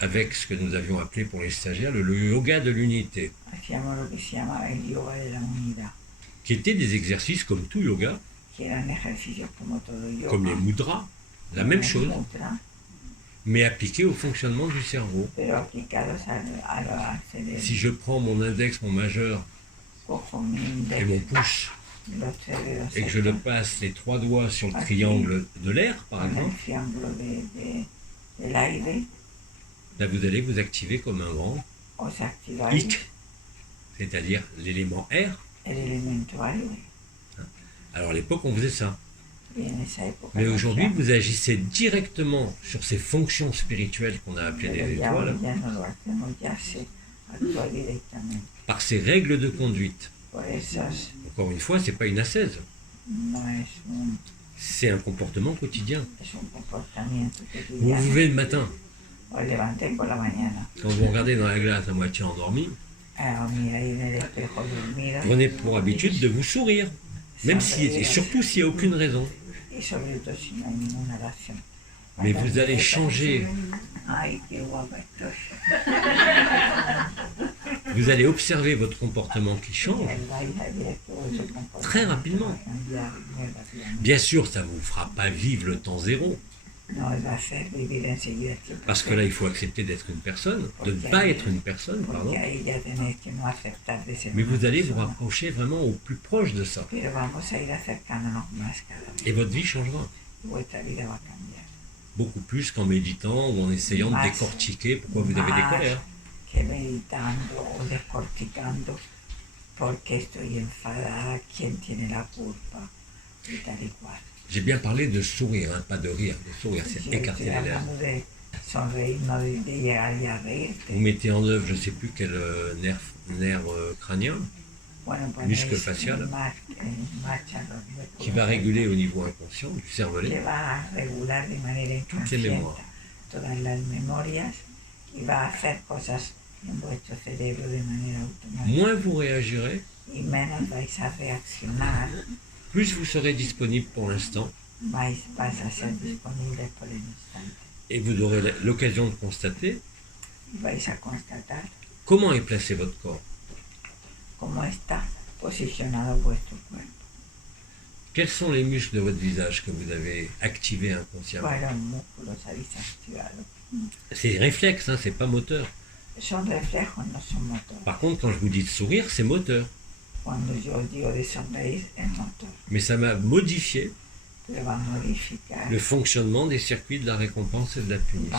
avec ce que nous avions appelé pour les stagiaires le yoga de l'unité, qui étaient des exercices comme tout yoga, comme les mudras, la même chose, mais appliqués au fonctionnement du cerveau. Si je prends mon index, mon majeur et mon pouce, et que je le passe les 3 doigts sur le triangle de l'air, par exemple, là vous allez vous activer comme un grand hic, c'est-à-dire l'élément air. Alors à l'époque on faisait ça. Mais aujourd'hui vous agissez directement sur ces fonctions spirituelles qu'on a appelées des étoiles, par ces règles de conduite. Encore une fois, ce n'est pas une ascèse. C'est un comportement quotidien. Vous vous levez le matin. Quand vous regardez dans la glace à moitié endormi, prenez pour habitude de vous sourire. Même si, et surtout s'il n'y a aucune raison. Mais vous allez changer. Vous allez observer votre comportement qui change très rapidement. Bien sûr, ça ne vous fera pas vivre le temps zéro. Parce que là, il faut accepter d'être une personne, de ne pas être une personne, pardon. Mais vous allez vous rapprocher vraiment au plus proche de ça. Et votre vie changera. Beaucoup plus qu'en méditant ou en essayant de décortiquer pourquoi vous avez des colères. J'ai bien parlé de sourire, hein, pas de rire. Le sourire, c'est écarter les lèvres. Vous mettez en œuvre, je ne sais plus quel nerf crânien, muscle facial, qui va réguler au niveau inconscient du cervelet toutes les mémoires. Moins vous réagirez, plus vous serez disponible pour l'instant, et vous aurez l'occasion de constater comment est placé votre corps. Quels sont les muscles de votre visage que vous avez activés inconsciemment? C'est réflexe, hein, c'est pas moteur. Par contre, quand je vous dis de sourire, c'est moteur. Mais ça m'a modifié le fonctionnement des circuits de la récompense et de la punition.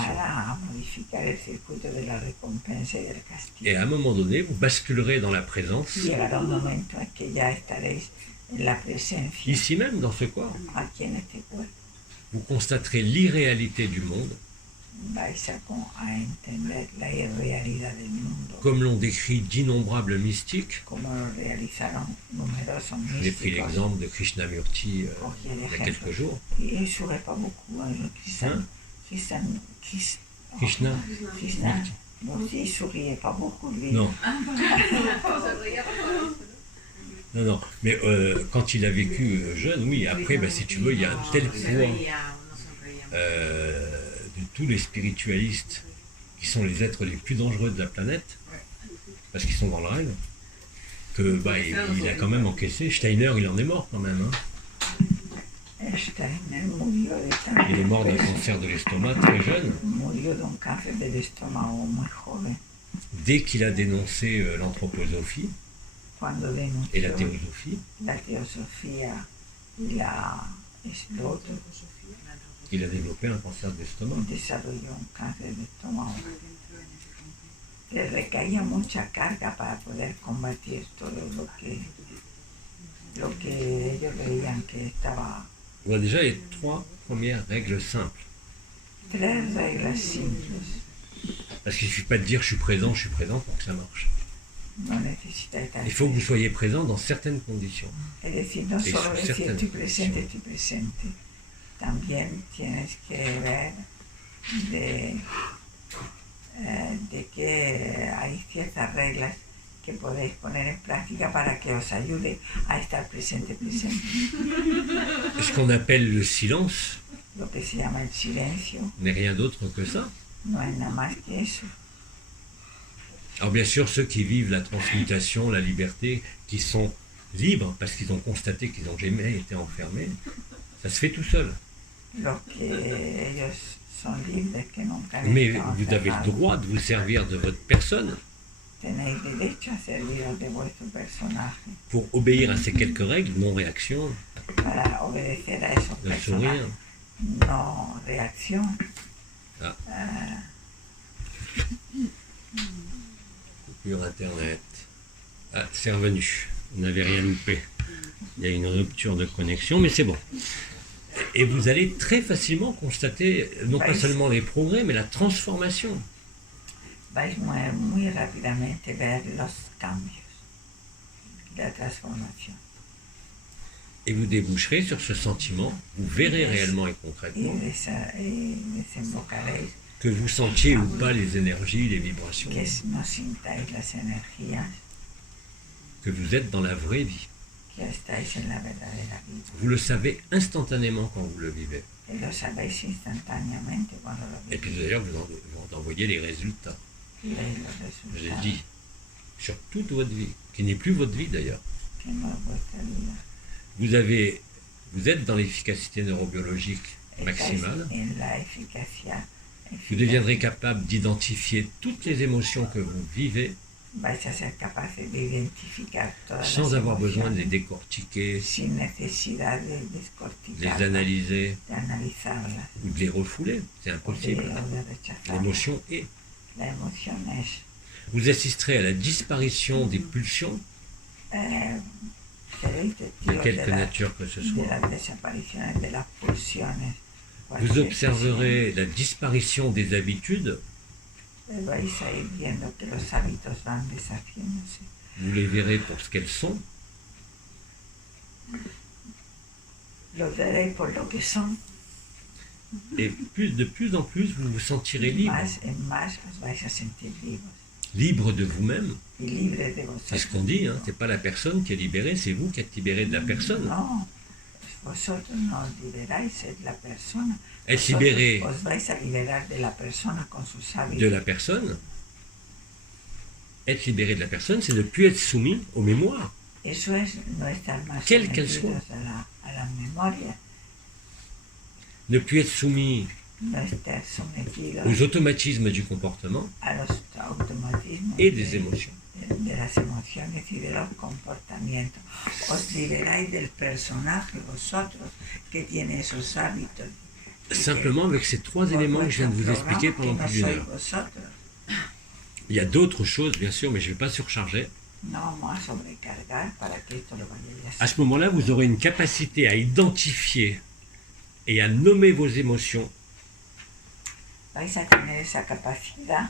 Et à un moment donné, vous basculerez dans la présence, ici même dans ce corps. Vous constaterez l'irréalité du monde, comme l'ont décrit d'innombrables mystiques. J'ai pris l'exemple de Krishnamurti il y a quelques jours. Hein? Krishna? Il souriait pas beaucoup, lui. Non. Non, mais quand il a vécu jeune, oui, après, si tu veux, il y a un tel poids de tous les spiritualistes qui sont les êtres les plus dangereux de la planète, parce qu'ils sont dans le rêve, que il a quand même encaissé. Steiner, il en est mort quand même. Il est mort d'un cancer de l'estomac très jeune. Dès qu'il a dénoncé l'anthroposophie et la théosophie, il a développé un cancer d'estomac. Le recaía mucha carga para poder combatir todo lo que ellos veían que estaba. On a déjà les 3 premières règles simples. 3 reglas simples. Parce qu'il ne suffit pas de dire je suis présent pour que ça marche. Il faut que vous soyez présent dans certaines conditions. Es decir, no solo decir estoy presente. También tienes que ver de que hay ciertas reglas que podéis poner en práctica para que os ayude a estar presente. Ce qu'on appelle le silence lo que se llama el silencio n'est rien d'autre que ça. No es nada más que eso. Alors bien sûr, ceux qui vivent la transmutation, la liberté, qui sont libres parce qu'ils ont constaté qu'ils n'ont jamais été enfermés, ça se fait tout seul. Mais vous avez le droit de vous servir de votre personne pour obéir à ces quelques règles, non-réaction, le sourire. Non-réaction. Ah. Coupure Internet. Ah, c'est revenu. Vous n'avez rien loupé. Il y a une rupture de connexion, mais c'est bon. Et vous allez très facilement constater, non pas seulement les progrès, mais la transformation. Vais muy rápidamente ver los cambios, la transformación. Et vous déboucherez sur ce sentiment, vous verrez réellement et concrètement que vous sentiez ou pas les énergies, les vibrations, que vous êtes dans la vraie vie. Vous le savez instantanément quand vous le vivez. Et puis d'ailleurs, vous envoyez les résultats. Je l'ai dit, sur toute votre vie, qui n'est plus votre vie d'ailleurs. Vous êtes dans l'efficacité neurobiologique maximale. Vous deviendrez capable d'identifier toutes les émotions que vous vivez sans avoir besoin de les décortiquer, de les analyser ou de les refouler. C'est impossible. L'émotion est. Vous assisterez à la disparition des pulsions, de quelque nature que ce soit. Vous observerez la disparition des habitudes. Vous les verrez pour ce qu'elles sont. Et de plus en plus, vous vous sentirez libre. Libre de vous-même. C'est ce qu'on dit, hein. C'est pas la personne qui est libérée, c'est vous qui êtes libéré de la personne. Non, vosotros no os liberáis de la persona. Être libéré os vais a liberar de la persona con sus hábitos. De la personne. Être libéré de la personne, c'est ne plus être soumis aux mémoires. Eso es no estar más quelle qu'elle soit. A la memoria. Ne plus être soumis aux automatismes du comportement et des émotions. De las emociones y de los comportamientos. Os liberáis del personaje vosotros que tiene esos hábitos. Simplement avec ces 3 éléments que je viens de vous expliquer pendant plus d'une heure. Il y a d'autres choses, bien sûr, mais je ne vais pas surcharger. À ce moment-là, vous aurez une capacité à identifier et à nommer vos émotions. Vais a tener esa capacidad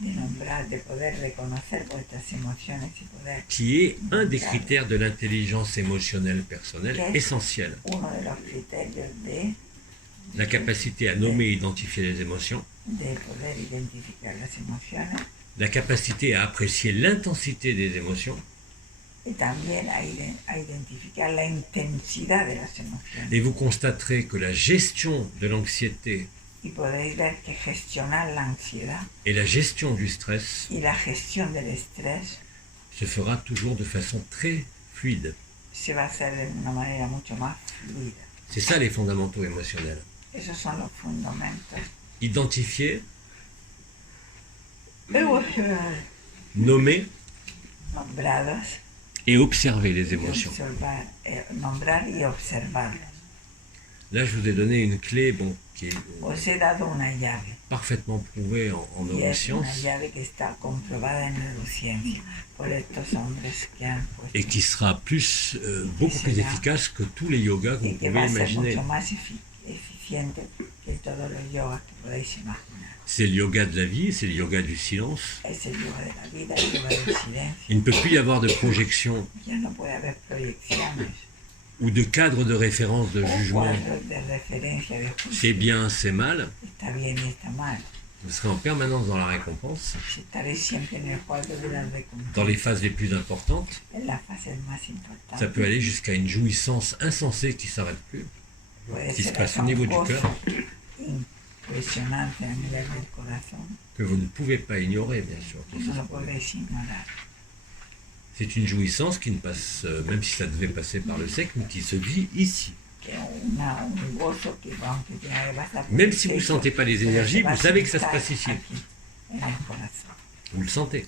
de nombrar, de poder reconocer vuestras emociones y poder. Qui est un des critères de l'intelligence émotionnelle personnelle essentiel. Uno de los criterios de la capacité à nommer et identifier les émotions. De poder identificar las emociones. La capacité à apprécier l'intensité des émotions. Et vous constaterez que la gestion de l'anxiété et la gestion du stress se fera toujours de façon très fluide. C'est ça les fondamentaux émotionnels. Identifier, nommer et observer les émotions. Là, je vous ai donné une clé qui est parfaitement prouvée en neurosciences et qui sera beaucoup plus efficace que tous les yogas que vous pouvez imaginer. C'est le yoga de la vie, c'est le yoga du silence. Il ne peut plus y avoir de projection ou de cadre de référence de jugement. C'est bien, c'est mal. Vous serez en permanence dans la récompense, dans les phases les plus importantes. Ça peut aller jusqu'à une jouissance insensée qui ne s'arrête plus, qui se passe au niveau du cœur, que vous ne pouvez pas ignorer, bien sûr. C'est une jouissance qui ne passe, même si ça devait passer par le sexe, mais qui se vit ici. Même si vous ne sentez pas les énergies, vous savez que ça se passe ici. Vous le sentez.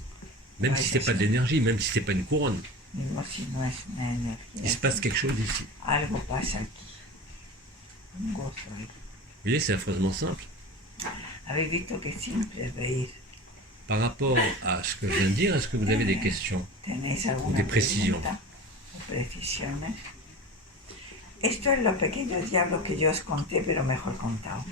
Même si ce n'est pas de l'énergie, même si ce n'est pas une couronne. Il se passe quelque chose ici. Vous voyez, c'est affreusement simple. Par rapport à ce que je viens de dire, est-ce que vous avez des questions ou des précisions? Esto es los pequeños diablos que yo os conté, pero mejor contado.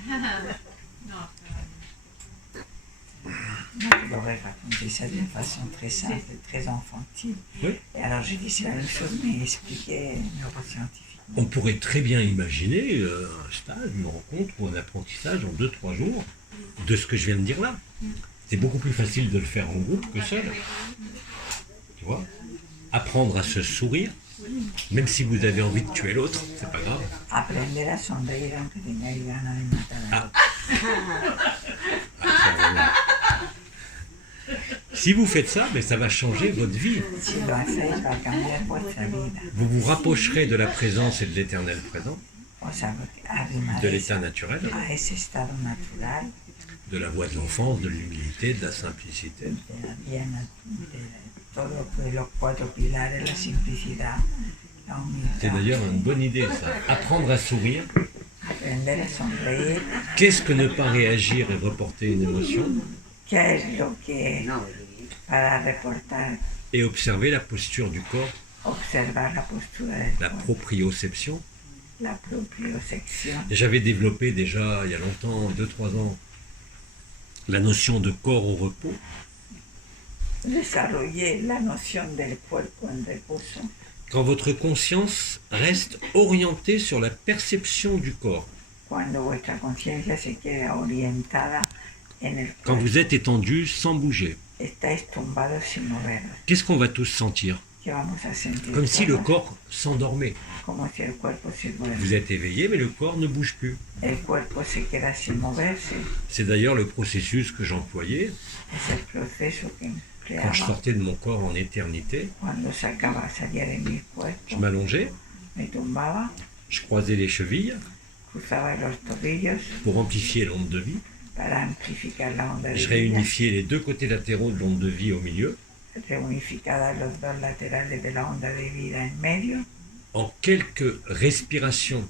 Je l'aurais raconté ça d'une façon très simple, très enfantine. Oui. Et alors j'ai dit c'est la même chose, mais expliqué neuroscientifiquement. On pourrait très bien imaginer un stage, une rencontre ou un apprentissage en 2-3 jours de ce que je viens de dire là. C'est beaucoup plus facile de le faire en groupe que seul. Tu vois? Apprendre à se sourire, même si vous avez envie de tuer l'autre, c'est pas grave. Aprender a sonreír aunque tengáis ganas de matar a otro. Si vous faites ça, mais ça va changer votre vie. Vous vous rapprocherez de la présence et de l'éternel présent, de l'état naturel, de la voie de l'enfance, de l'humilité, de la simplicité. C'est d'ailleurs une bonne idée, ça. Apprendre à sourire. Qu'est-ce que ne pas réagir et reporter une émotion? Et observer la posture du corps. La proprioception. J'avais développé déjà, il y a longtemps, 2-3 ans, la notion de corps au repos. Quand votre conscience reste orientée sur la perception du corps. Quand vous êtes étendu sans bouger. Qu'est-ce qu'on va tous sentir? Comme si le corps s'endormait. Vous êtes éveillé, mais le corps ne bouge plus. C'est d'ailleurs le processus que j'employais quand je sortais de mon corps en éternité. Je m'allongeais, je croisais les chevilles pour amplifier l'onde de vie. Je réunifiais les deux côtés latéraux de l'onde de vie au milieu. En quelques respirations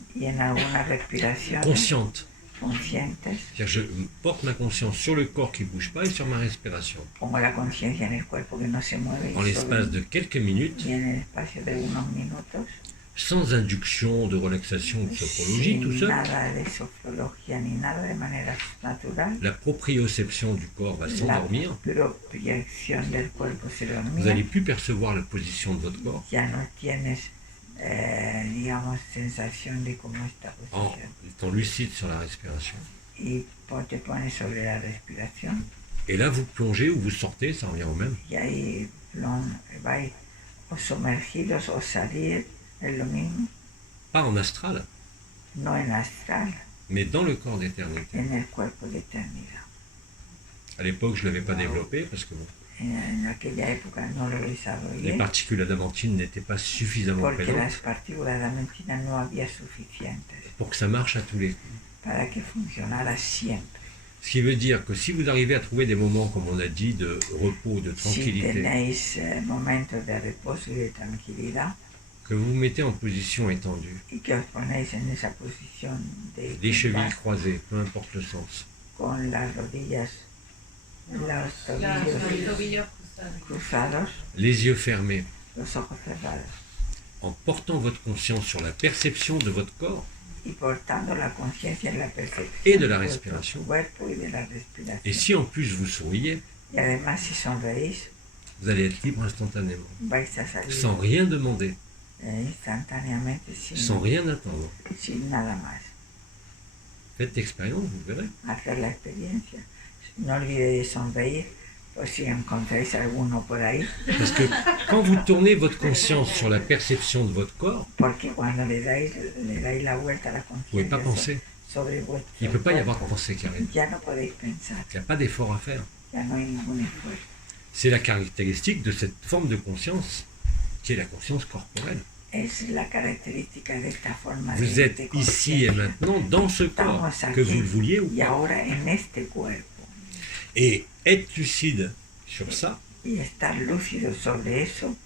conscientes. C'est-à-dire que je porte ma conscience sur le corps qui ne bouge pas et sur ma respiration. En l'espace de quelques minutes, sans induction de relaxation ou de sophrologie, tout seul, la proprioception du corps va s'endormir. Vous n'allez plus percevoir la position de votre corps. En étant lucide sur la respiration. Et là, vous plongez ou vous sortez, ça revient au même. O sumergidos o salir, es lo mismo. Pas en astral, No en astral, mais dans le corps d'éternité. en el cuerpo de eternidad. À l'époque, je ne l'avais pas développé parce que bon, En aquella época no lo les desarrollé particules adamantines n'étaient pas suffisamment porque présentes las partículas de adamantina no había suficientes pour que ça marche à tous les coups. para que funcionara siempre. Ce qui veut dire que si vous arrivez à trouver des moments, comme on a dit, de repos, de Si tranquillité, tenéis momentos de reposo y de tranquilidad que vous vous mettez en position étendue, y que os ponéis en esa posición de les chevilles quietud, croisées, peu importe le sens, con las rodillas, los Los tobillos cruzados, les yeux fermés, los ojos cerrados en portant votre conscience sur la perception de votre corps y portando la conciencia en la percepción et de la de respiration. vuestro cuerpo y de la respiración. Et si en plus vous souriez, Y además si sonreís, vous allez être libre instantanément, vais a salir sans rien demander, instantáneamente sans rien attendre. sin nada más. Faites l'expérience, vous verrez. Hacer la experiencia. No olvidéis sonreír, pues si encontráis alguno por ahí, Parce que quand vous tournez votre conscience sur la perception de votre corps, porque cuando le dais la vuelta a la vous ne pouvez pas conciencia penser. sobre vuestro Il ne peut pas y avoir de cuerpo, pensée qui arrive. ya no podéis pensar, Il n'y a pas d'effort à faire. ya no hay ningún esfuerzo. C'est la caractéristique de cette forme de conscience, qui est la conscience corporelle. Es la característica de esta forma Vous de êtes ici et conciencia. maintenant dans ce corps, Estamos que vous le aquí vouliez ou y pas. ahora en este cuerpo. Et être lucide sur ça Y estar lúcido sobre eso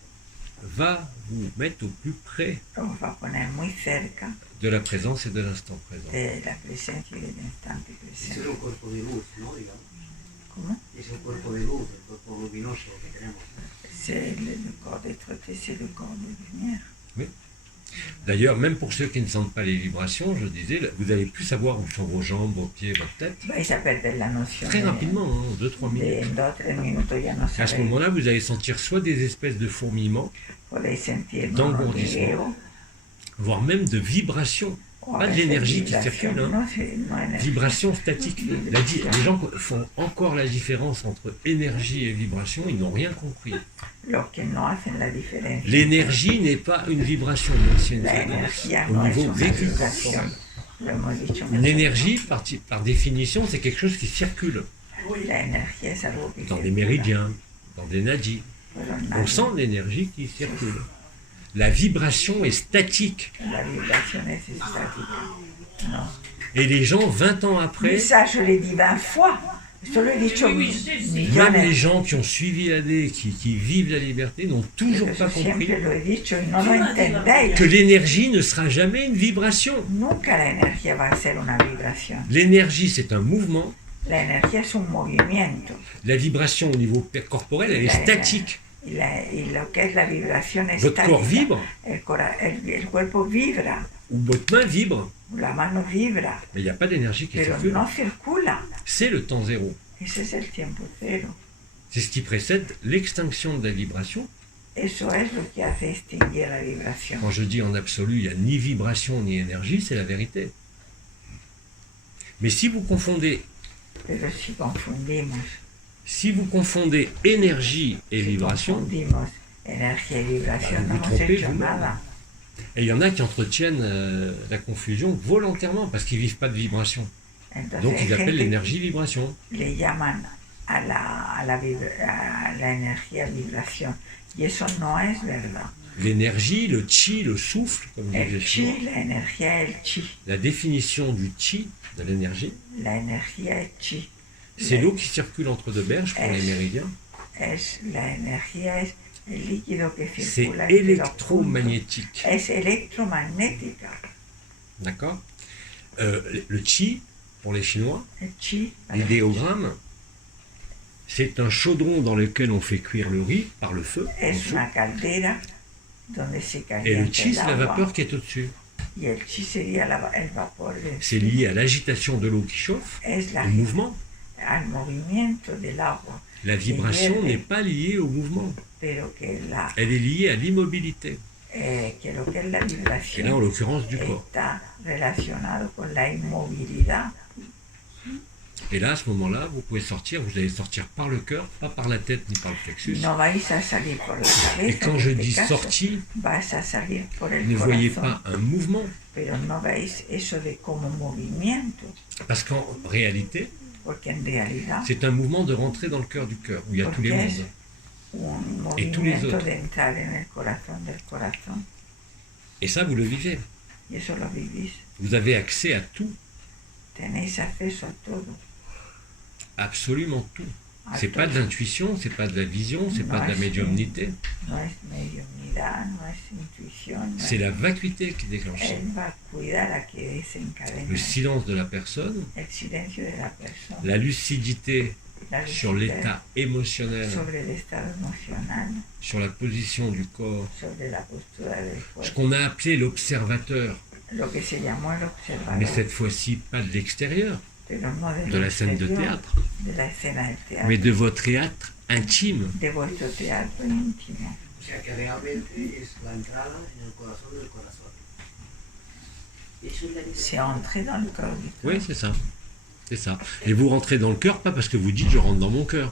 va vous mettre au plus près os va a poner muy cerca de la présence et de l'instant présent. de la presencia y del instante Ese es presente. un cuerpo de luz, ¿no? Digamos. ¿Cómo? Es un cuerpo de luz, el cuerpo luminoso que tenemos. C'est le corps d'être, c'est le corps de lumière. D'ailleurs, même pour ceux qui ne sentent pas les vibrations, je disais, vous allez plus savoir où sont vos jambes, vos pieds, votre tête. Vais a perder la noción Très rapidement, en 2-3 minutes. en 2 o 3 minutos ya no À ce sabéis. moment-là, vous allez sentir soit des espèces de fourmillements, Podéis sentir d'engourdissement, hormigueo voire même de vibrations. o a Pas de veces l'énergie qui vibración, circule, hein. no, no energía. Vibration statique. Les gens font encore la différence entre énergie et vibration, ils n'ont rien compris. Los que no hacen la diferencia. L'énergie n'est pas une vibration, même si c'est une La fréquence energía au no es niveau una vécu. vibración. Lo hemos dicho Une muchas énergie, par définition, c'est quelque chose qui circule veces. La energía es algo que dans des circula, méridiens, dans des nadis. pero On nadie- sent l'énergie qui circule. La vibration est statique. La vibración es estática. No. Et les gens, 20 ans après, Mais ça, je l'ai dit 20 fois. Je l'ai dit même millones. les gens qui ont suivi l'AD, qui vivent la liberté, n'ont toujours pas Eso compris siempre lo he dicho y no lo entendéis. que l'énergie ne sera jamais une vibration. Nunca la energía va a ser una vibración. L'énergie, c'est un mouvement. La energía es un movimiento. La vibration au niveau corporel, elle est statique. Y lo que es la vibración Votre estática. corps vibre, El cuerpo vibra, ou votre main vibre, la mano vibra, mais il n'y a pas d'énergie qui pero circule. no circula. C'est le temps zéro. Ese es el tiempo cero. C'est ce qui précède l'extinction de la vibration. Eso es lo que hace extinguir la vibración. Quand je dis en absolu, il n'y a ni vibration ni énergie, c'est la vérité. Mais si vous confondez Pero si confundimos énergie et si vibration, confundimos energía y vibración, Vous no hemos trompez hecho vous-même. nada. et il y en a qui entretiennent la confusion volontairement parce qu'ils ne vivent pas de vibration. Entonces, Donc hay ils appellent gente l'énergie vibration. le llaman a la energía vibración. Y eso no es verdad. L'énergie, le chi, le souffle, comme je El disais souvent. chi, la energía es el chi. La définition du chi, de l'énergie, La energía es chi. c'est l'eau qui circule entre deux berges pour les méridiens. La energía es el líquido que C'est circula entre los puntos. électromagnétique. Es electromagnética. D'accord. Le chi, pour les Chinois, El chi, l'idéogramme, c'est un chaudron dans lequel on fait cuire le riz par le feu. en es dessous. una caldera donde se Et le calienta chi, el c'est la agua. vapeur qui est au-dessus. Y el chi sería el vapor del C'est chi. lié à l'agitation de l'eau qui chauffe, Es au mouvement. al movimiento del agua, La vibration n'est pas liée au mouvement. pero que, Elle est liée à l'immobilité. Que lo que es la Et là, en vibración l'occurrence, du corps. está relacionado con la inmovilidad. Et là, à ce moment-là, vous pouvez sortir, vous allez sortir par le cœur, pas par la tête ni par le plexus. No vais a salir por la cabeza, Et quand je dis caso, sortie, vas a salir por el ne voyez corazón, pas un mouvement, pero no veis eso de como movimiento, parce qu'en réalité, porque en realidad c'est un mouvement de rentrer dans le cœur du cœur, où il y a tous les porque mondes. es un Et tous les movimiento autres. de entrar en el corazón del corazón. Et ça, vous le vivez. Y eso lo vivís. Vous avez accès à tout, Tenéis acceso a todo. absolument tout. A C'est pas de todo. l'intuition, c'est pas de la vision, c'est pas de la es- médiumnité. No es mediunidad, no es intuición. No C'est es- la vacuité qui déclenche ça. Él va a cuidar a que desencadene Le silence de la personne, el silencio de la persona. la lucidité La sur lucidez l'état émotionnel, sobre el estado emocional, sur la position du corps, sobre la postura del ce cuerpo, qu'on a appelé l'observateur, lo que se llamó el observador, mais cette fois-ci pas de l'extérieur, pero no del de la scène de exterior, théâtre, de la escena del teatro, mais de votre théâtre intime. de vuestro teatro íntimo. O sea que realmente es la entrada en el corazón del corazón. Eso es la C'est entrer dans le corps du Oui, corps, c'est ça. C'est ça. Et vous rentrez dans le cœur, pas parce que vous dites je rentre dans mon cœur.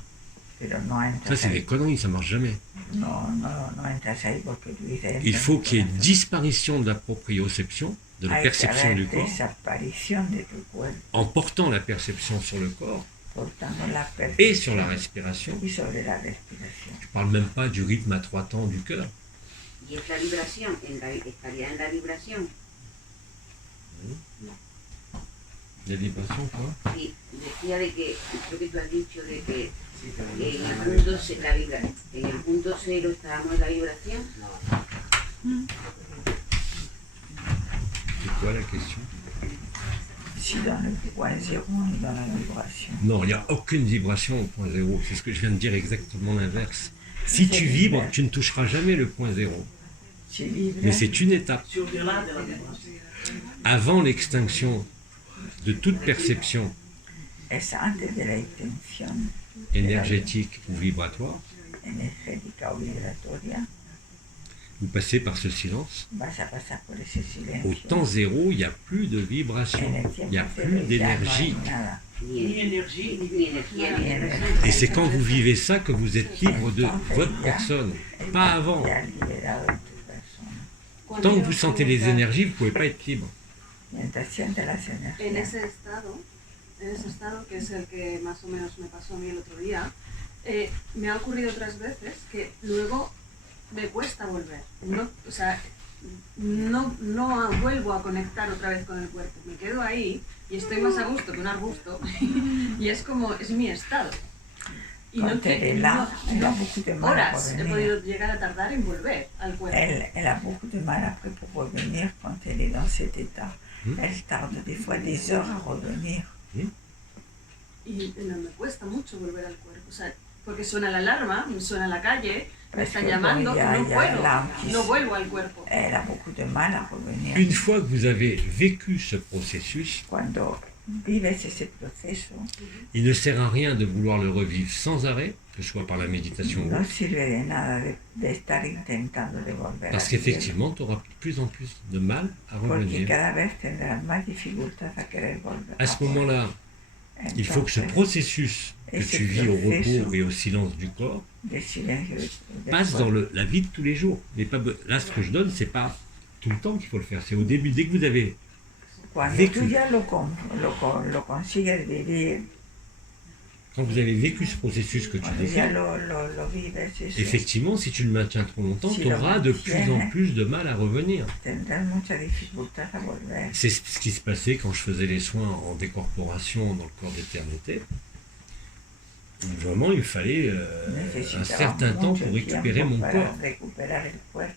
pero no Ça, entras c'est des ahí. conneries, ça marche jamais. No entras ahí porque tú dices. Il faut qu'il y ait corazón. disparition de la proprioception, de la Hay que perception haber du corps, desaparición de tu cuerpo, en portant la perception sur le corps portando la et sur la percepción respiration. y sobre la respiración. Je parle même pas du rythme à 3 temps du cœur. Y es la vibración, estaría en la vibración. La vibration, quoi. Y decía de que, creo que tú has dicho de que Sí, pero no en está el punto, en el punto cero estábamos en la vibración. C'est quoi la question? Si dans le point zéro, on est dans la vibration. Non, il n'y a aucune vibration au point zéro. C'est ce que je viens de dire, exactement l'inverse. Si tu vibres, tu ne toucheras jamais le point zéro. Si vibras, Mais c'est une étape. Avant l'extinction de toute perception es antes de la extensión énergétique ou vibratoire, energética o vibratoria, vous passez par ce silence. vas a pasar por ese Au silencio. temps zéro, il n'y a plus de vibration, En el il tiempo n'y a cero plus ya no d'énergie. hay nada. Ni energía, ni energía, ni energía. Et c'est quand vous vivez ça que vous êtes libre de votre personne, pas avant. Ya liberado de tu persona. Tant que vous sentez les énergies, vous ne pouvez pas être libre. Mientras sientes las En energías, ese estado, que es el que más o menos me pasó a mí el otro día, me ha ocurrido otras veces que luego me cuesta volver. No, o sea, no vuelvo a conectar otra vez con el cuerpo. Me quedo ahí y estoy más a gusto que un arbusto. Y es como, es mi estado. Y no Contele là, elle a beaucoup de mal à horas he revenir. podido llegar a tardar en volver al cuerpo. Elle a beaucoup de mal après pour revenir quand elle est dans cet état. Elle tarde des fois des heures à revenir. Y no, me cuesta mucho volver al cuerpo. O sea, porque suena la alarma, suena la calle, me están Parce que llamando, bon, y a no puedo, l'alarme qui no se- vuelvo al cuerpo. Elle a beaucoup de mal à revenir. Une fois que vous avez vécu ce processus, Cuando vives ese proceso, il ne sert à rien de vouloir le revivre sans arrêt, que ce soit par la méditation ou no autre, sirve de nada de estar intentando de volver parce a vivir, qu'effectivement, tu auras de plus en plus de mal à porque revenir. cada vez tendrás más dificultad a querer volver. À ce moment-là, il faut que ce Entonces, processus que tu vis au repos et au silence du corps de silencio de passe cuerpo. dans la vie de tous les jours. Mais pas, là, ce que je donne, c'est pas tout le temps qu'il faut le faire. C'est au début, dès que vous avez Cuando vécu. tú ya lo consigues vivir, Quand vous avez vécu ce processus que tu cuando ya décris, lo vives, eso, effectivement, si tu le maintiens trop longtemps, Si tu le auras de plus en maintiens. plus de mal à revenir. tendrás mucha dificultad a volver. C'est ce qui se passait quand je faisais les soins en décorporation dans le corps d'éternité. Vraiment, il me fallait un Necesitaba certain temps mucho pour récupérer tiempo mon para corps. recuperar el cuerpo,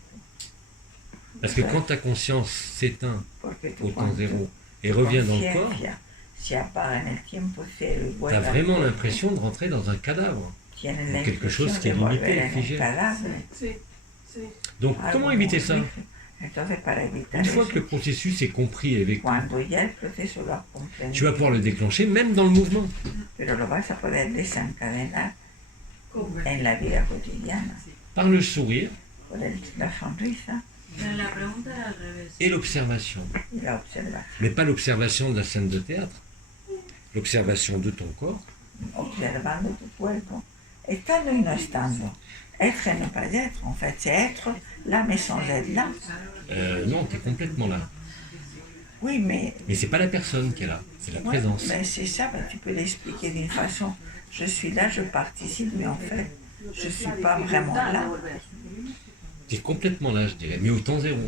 Parce que quand ta conscience s'éteint porque au tu temps zéro et revient dans le corps, conciencia se apaga en el tiempo cero y tu vuelve as al vraiment cuerpo. l'impression de rentrer dans un cadavre. Tienen ou la quelque chose impresión qui est de limité volver et en el figé. cadáver. Sí, sí. Donc, Algo comment muy éviter ça? difícil. Entonces, para evitar Une fois eso, que le processus est compris et vécu, cuando ya el proceso lo has comprendido, tu vas pouvoir le déclencher même dans le mouvement. pero lo vas a poder desencadenar en la vida cotidiana, Par le sourire por la sonrisa Pero la pregunta era al revés. et l'observation. y la observación. Mais pas l'observation de la scène de théâtre. l'observation de ton corps. Observando tu cuerpo, estando y no estando. Être et ne pas être, en fait, c'est être là mais sans être là. Non, tu es complètement là. Oui, mais... Mais c'est pas la personne qui est là, c'est la présence. Mais c'est ça, ben, tu peux l'expliquer d'une façon. Je suis là, je participe, mais en fait, je ne suis pas vraiment là. Tu es complètement là, je dirais, mais au temps zéro.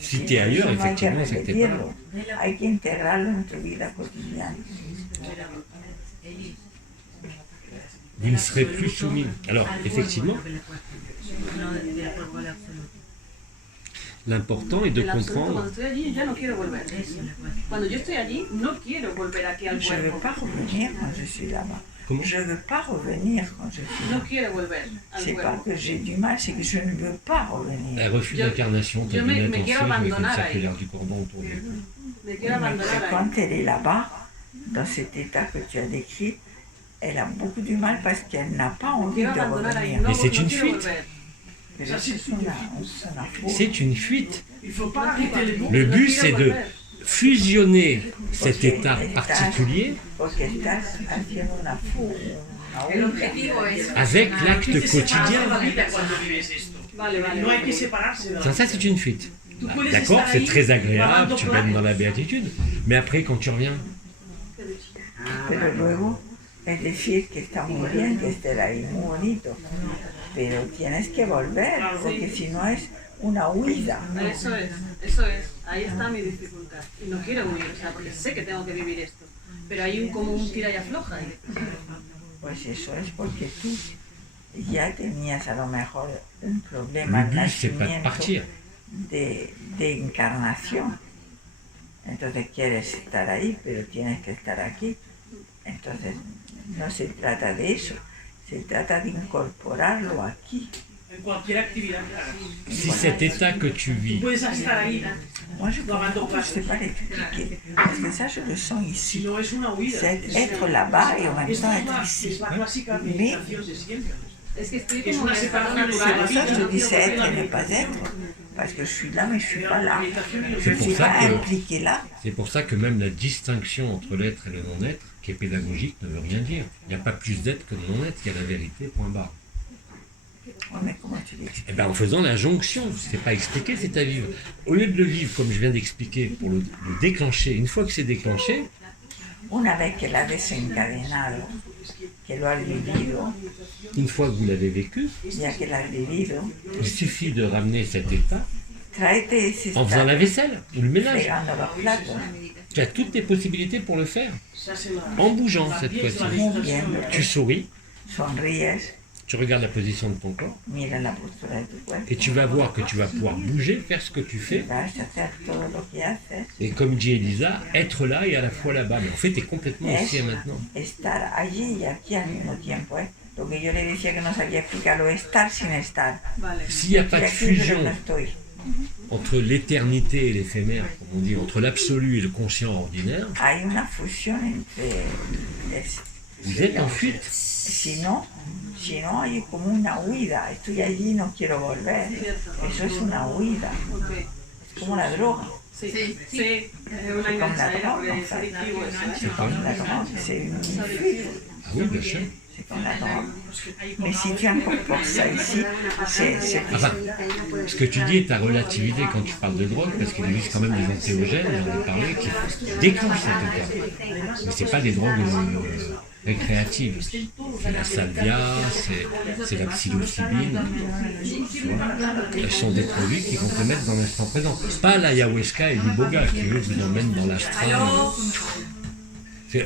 Si tu es ailleurs, effectivement, c'est que tu n'es pas là. Hay que integrarlo en tu vida cotidiana. Vous ne serez plus soumis. Alors, effectivement, l'important est de comprendre. Je ne veux pas revenir quand je suis là-bas. Comment? Je ne veux pas revenir quand je suis là. C'est pas que j'ai du mal, c'est que je ne veux pas revenir. Un refus d'incarnation, tu as bien attention avec une circulaire du cordon autour du cou. Quand elle est là-bas, dans cet état que tu as décrit, elle a beaucoup du mal parce qu'elle n'a pas envie de revenir. Mais c'est une fuite. C'est C'est une fuite. Le but, c'est de fusionner cet état particulier avec l'acte quotidien. Ça, c'est une fuite. D'accord, c'est très agréable, tu baignes dans la béatitude, mais après, quand tu reviens... Pero luego es decir que está muy bien, que esté ahí muy bonito, pero tienes que volver, porque si no es una huida. Eso es, ahí está mi dificultad. Y no quiero huir, o sea, porque sé que tengo que vivir esto, pero hay como un tira y afloja ahí. Pues eso es porque tú ya tenías a lo mejor un problema de nacimiento de encarnación. Entonces quieres estar ahí, pero tienes que estar aquí. Entonces no se trata de eso, se trata de incorporarlo aquí. En cualquier actividad. Si cet état que tu vis... Puedes estar ahí. Moi je ne sais pas l'expliquer, parce que ça je le sens ici. C'est être là-bas et en même temps être ici. Mais c'est pour ça que je dis c'est être et ne pas être. Parce que je suis là, mais je ne suis pas là. Je ne suis pas impliqué là. C'est pour ça que même la distinction entre l'être et le non-être, qui est pédagogique, ne veut rien dire. Il n'y a pas plus d'être que de non-être, il y a la vérité, point barre. Ouais, mais comment tu l'expliques? Eh bien, en faisant la jonction, c'est pas expliquer, c'est à vivre. Au lieu de le vivre, comme je viens d'expliquer, pour le déclencher, une fois que c'est déclenché, una vez que la desencadenado, que lo has vivido, une fois que vous l'avez vécu, ya que l'as vivido, il suffit de ramener cet état en faisant la vaisselle ou le ménage. fregando los platos, Tu as toutes tes possibilités pour le faire, en bougeant cette fois-ci. moviendo, Tu souris, sonríes, tu regardes la position de ton corps, mira la postura de tu cuerpo, et tu vas voir que tu vas pouvoir bouger, faire ce que tu fais, vas a hacer todo lo que haces, et comme dit Elisa, être là et à la fois là-bas. Mais en fait, tu es complètement ici et maintenant. estar allí y aquí al mismo tiempo. Lo que yo le decía que no sabía explicarlo, estar sin estar. S'il n'y a pas de fusion entre l'éternité et l'éphémère, comme on dit, entre l'absolu et le conscient ordinaire, Hay una fusión entre... vous êtes en fuite. Si no hay como una huida. Estoy allí y no quiero volver. Eso es una huida. Es como la droga. Sí, es una enganchadera, porque es adictivo eso. C'est comme la drogue. C'est une fuite. Ah oui, bien sûr. C'est comme la drogue. Mais si tu incorpores ça ici, c'est Enfin, ce que tu dis est à relativiser quand tu parles de drogue, parce qu'il existe quand même des antéogènes, j'en ai parlé, qui déclenchent cet état. Mais ce n'est pas des drogues récréatives. C'est la salvia, c'est la psilocybine. Elles sont des produits qui vont te mettre dans l'instant présent. Pas l'ayahuasca et l'iboga qui, eux, vous emmènent dans l'astral.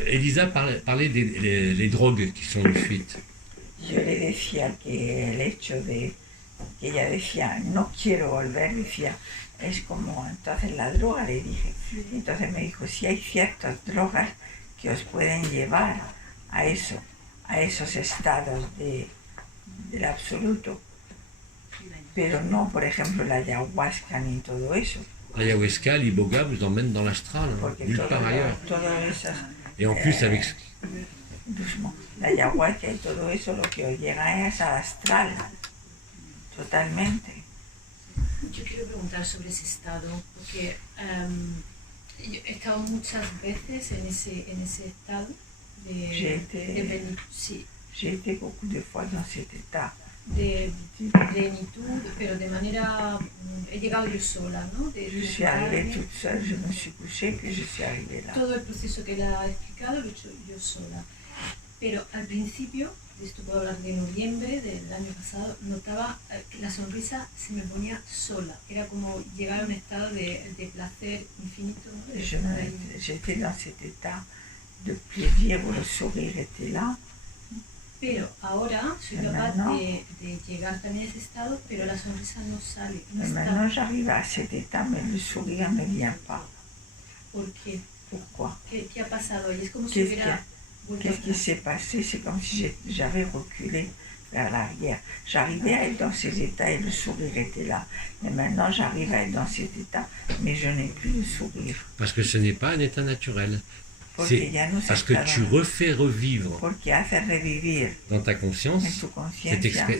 Elisa parlait des drogues qui sont une fuite. Yo le decía que el hecho de que ella decía no quiero volver, decía es como entonces la droga, le dije. Entonces me dijo sí hay ciertas drogas que os pueden llevar a eso, a esos estados del absoluto, pero no por ejemplo la ayahuasca ni todo eso. L'ayahuasca, l'iboga vous emmènent dans l'astral, nulle part ailleurs. Et en plus avec... La ayahuasca y todo eso lo que os llega es al astral, totalmente. Yo quiero preguntar sobre ese estado, porque estado muchas veces en ese estado de sí. J'ai été beaucoup de fois dans cet état. De plenitud, pero de manera... He llegado yo sola, ¿no? Je suis arrivée toute seule, je me suis couchée, puis je suis arrivée là. Todo el proceso que él ha explicado lo he hecho yo sola. Pero al principio, de esto puedo hablar de noviembre del año pasado, notaba que la sonrisa se me ponía sola. Era como llegar a un estado de placer infinito, ¿no? J'étais dans cet état de plaisir où le sourire était là. Pero ahora soy capaz de llegar también a ese estado, pero la sonrisa no sale. No está. Maintenant j'arrive à cet état, mais le sourire ne vient pas. ¿Por qué? Pourquoi? ¿Qué ha pasado? Y es como si hubiera... Qu'est-ce qui s'est passé? C'est comme si j'avais reculé vers l'arrière. J'arrivais à être dans ces états et le sourire était là. Mais maintenant j'arrive à être dans cet état, mais je n'ai plus de sourire. Parce que ce n'est pas un état naturel. C'est parce que tu refais revivre dans ta conscience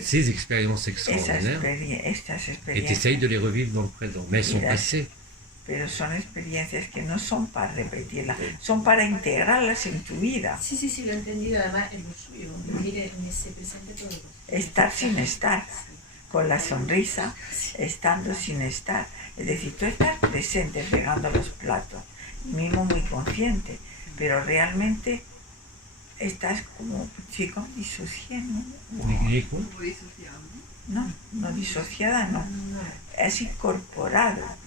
ces expériences extraordinaires et tu essayes de les revivre dans le présent. Mais elles sont passées. Pero son experiencias que no son para repetirlas, son para integrarlas en tu vida. Sí, sí, sí, lo he entendido, además es lo suyo, vivir en ese presente todo. Estar sin estar, con la sonrisa, estando sin estar. Es decir, tú estás presente fregando los platos, mismo muy consciente, pero realmente estás como chico disociando. No, no disociada, no. Es incorporado.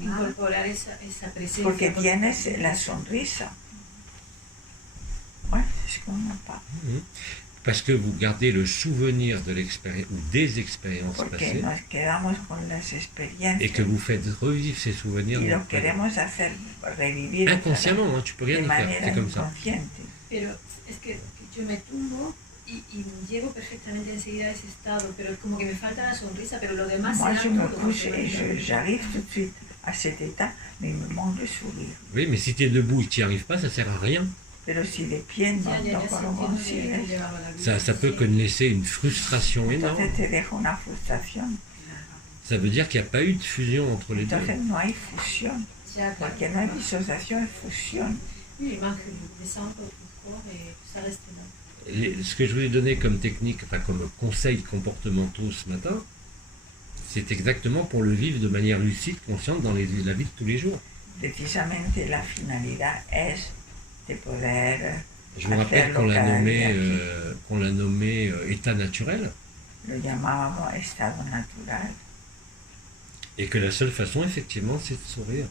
Incorporar esa presencia. Porque tienes la sonrisa. Ouais, c'est comme pas. Parce que vous gardez le souvenir de l'expérience ou des expériences passées et que vous faites revivre ces souvenirs inconsciemment, hein, tu peux rien y faire, c'est comme ça. Pero es que yo me tumbo y llego perfectamente enseguida a ese estado, pero como que me falta la sonrisa, pero lo demás Moi, je me couche et j'arrive tout de suite à cet état, mais il me manque le sourire. Oui, mais si tu es debout et que tu n'y arrives pas, ça ne sert à rien. Pero si de pie no consigues, ça peut que laisser une frustration énorme. Entonces te deja una frustración. Ça veut dire qu'il n'y a pas eu de fusion entre les deux. Entonces no hay fusión, porque no hay disociación, es fusión. Ce que je voulais donner comme technique, enfin comme conseils comportementaux ce matin, c'est exactement pour le vivre de manière lucide, consciente dans la vie de tous les jours. Precisamente la finalidad es de poder. Je vous rappelle qu'on l'a nommé état naturel. Lo llamábamos estado natural. Et que la seule façon, effectivement, c'est de sourire.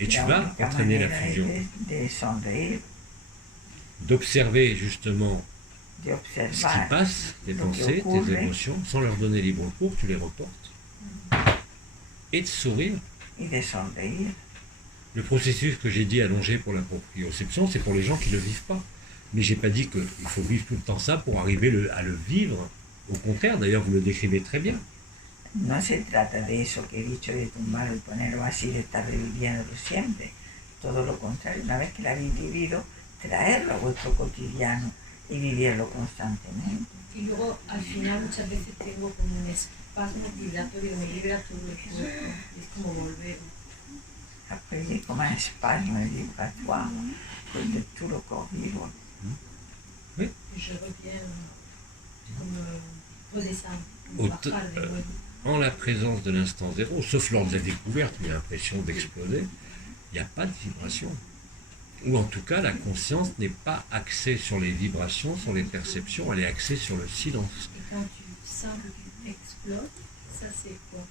Et tu vas entraîner la fusion. D'observer justement ce qui passe, tes pensées, tes émotions, sans leur donner libre cours, tu les reportes. Et de sourire. Le processus que j'ai dit allongé pour la proprioception, c'est pour les gens qui ne le vivent pas. Mais je n'ai pas dit qu'il faut vivre tout le temps ça pour arriver à le vivre. Au contraire, d'ailleurs, vous le décrivez très bien. No se trata de eso que he dicho de tumbarlo y ponerlo así, de estar reviviéndolo siempre. Todo lo contrario, una vez que lo habéis vivido, traerlo a vuestro cotidiano y vivirlo constantemente. Y luego, al final, muchas veces tengo como un espasmo vibratorio, me libera todo el cuerpo. Es como volver. Après, j'ai comme un spasme vibratoire de tout le corps vivant. Oui. Je reviens comme redescendre, bajar de nuevo. En la présence de l'instant zéro, sauf lors de la découverte, il y a l'impression d'exploser, il n'y a pas de vibration. Ou en tout cas, la conscience n'est pas axée sur les vibrations, sur les perceptions, elle est axée sur le silence. Et quand tu sens que tu exploses, ça c'est quoi?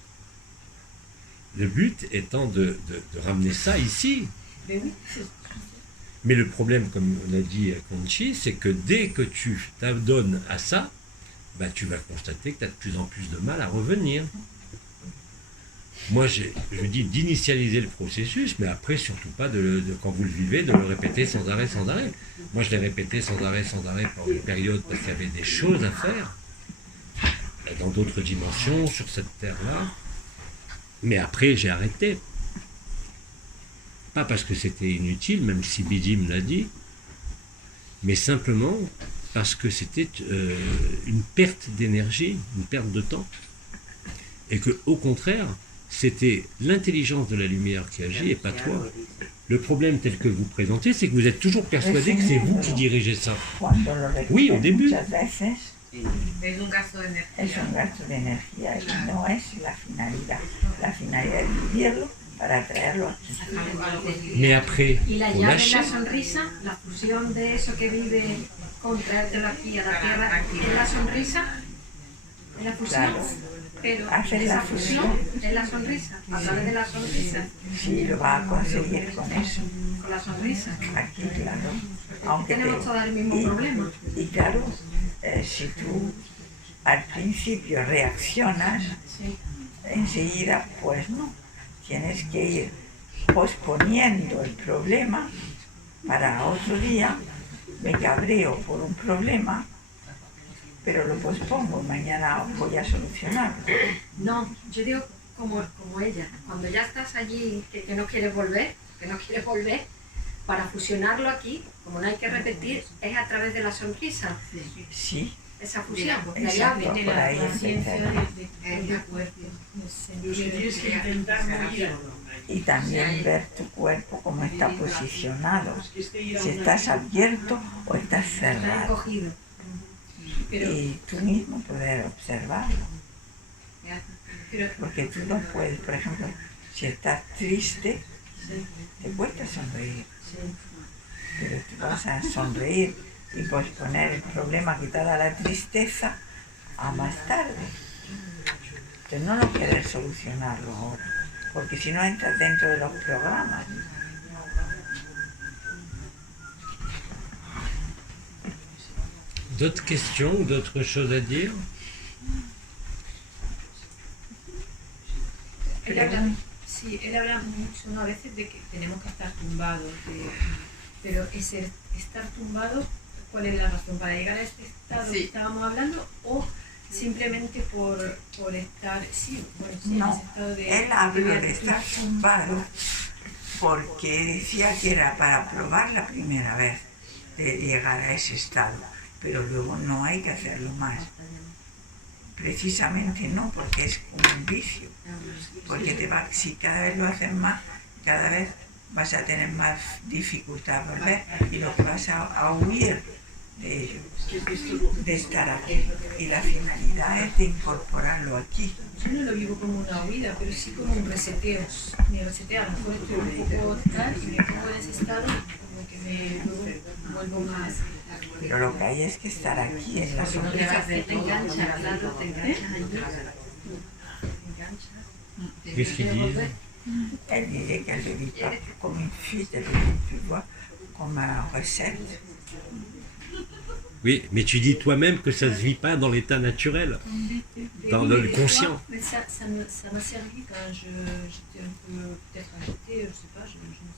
Le but étant de ramener ça ici. Mais oui, mais le problème, comme l'a dit Conchi, c'est que dès que tu t'adonnes à ça, bah, tu vas constater que tu as de plus en plus de mal à revenir. Moi, je dis d'initialiser le processus, mais après, surtout pas, quand vous le vivez, de le répéter sans arrêt, sans arrêt. Moi, je l'ai répété sans arrêt pendant une période parce qu'il y avait des choses à faire, dans d'autres dimensions, sur cette terre-là. Mais après, j'ai arrêté. Pas parce que c'était inutile, même si Bidi me l'a dit, mais simplement parce que c'était une perte d'énergie, une perte de temps. Et que, au contraire, c'était l'intelligence de la lumière qui agit et pas toi. Le problème tel que vous présentez, c'est que vous êtes toujours persuadé que c'est vous qui dirigez ça. Oui, au début. Es un gasto de energía. Es un gasto de energía y no es la finalidad. La finalidad es vivirlo para traerlo aquí. Mais après, Y la on llave de lâche. la sonrisa, la fusión de eso que vive con traértelo aquí a la tierra, es la sonrisa, es la fusión. Claro. Pero Hacer esa la fusión es la sonrisa, a través de la sonrisa, Sí, lo va a conseguir con eso. con la sonrisa. Aquí, claro. Aunque Tenemos todos el mismo problema. y claro, si tú al principio reaccionas, Sí. enseguida, pues no. Tienes que ir posponiendo el problema para otro día. Me cabreo por un problema, pero lo pospongo. Mañana voy a solucionarlo. No, yo digo como ella, cuando ya estás allí, que no quieres volver, para fusionarlo aquí, como no hay que repetir, es a través de la sonrisa, Sí, esa fusión, la exacto, llave. por ahí conciencia empezar. del cuerpo. Porque tienes que intentar morir. Y también ver tu cuerpo cómo está posicionado. Si estás abierto o estás Está cerrado. encogido. Pero, Y tú mismo poder observarlo. pero Porque tú no puedes, por ejemplo, si estás triste, te cuesta sonreír. Pero tú vas a sonreír y posponer el problema que te da la tristeza a más tarde. Entonces no lo quieres solucionarlo ahora, porque si no entras dentro de los programas. D'autres questions ou d'autres choses à dire? él habla mucho, ¿no? A veces de que tenemos que estar tumbados, pero ese estar tumbado, ¿cuál es la razón? ¿Para llegar a este estado que estábamos hablando o simplemente por estar, en No, ese estado de... él habla de estar tumbado porque decía que era para probar la primera vez de llegar a ese estado, pero luego no hay que hacerlo más. Precisamente no, porque es un vicio, porque si cada vez lo haces más, cada vez vas a tener más dificultad a volver y lo que vas a huir de ello, de estar aquí. Y la finalidad es de incorporarlo aquí. Yo no lo vivo como una huida, pero sí como un reseteo. Me reseteo, a lo mejor estoy un poco tal y me pongo en ese estado como que me vuelvo más... Pero lo que hay es que estar aquí en la sonrisa. Te enganchas, claro, te enganchas ahí. Qu'est-ce qu'ils disent? Elle disait qu'elle ne vit pas comme une fuite, elle vit, tu vois, comme une recette. Oui, mais tu dis toi-même que ça ne se vit pas dans l'état naturel, dans le conscient. Mais ça m'a servi quand j'étais un peu peut-être agitée, je sais pas, je me suis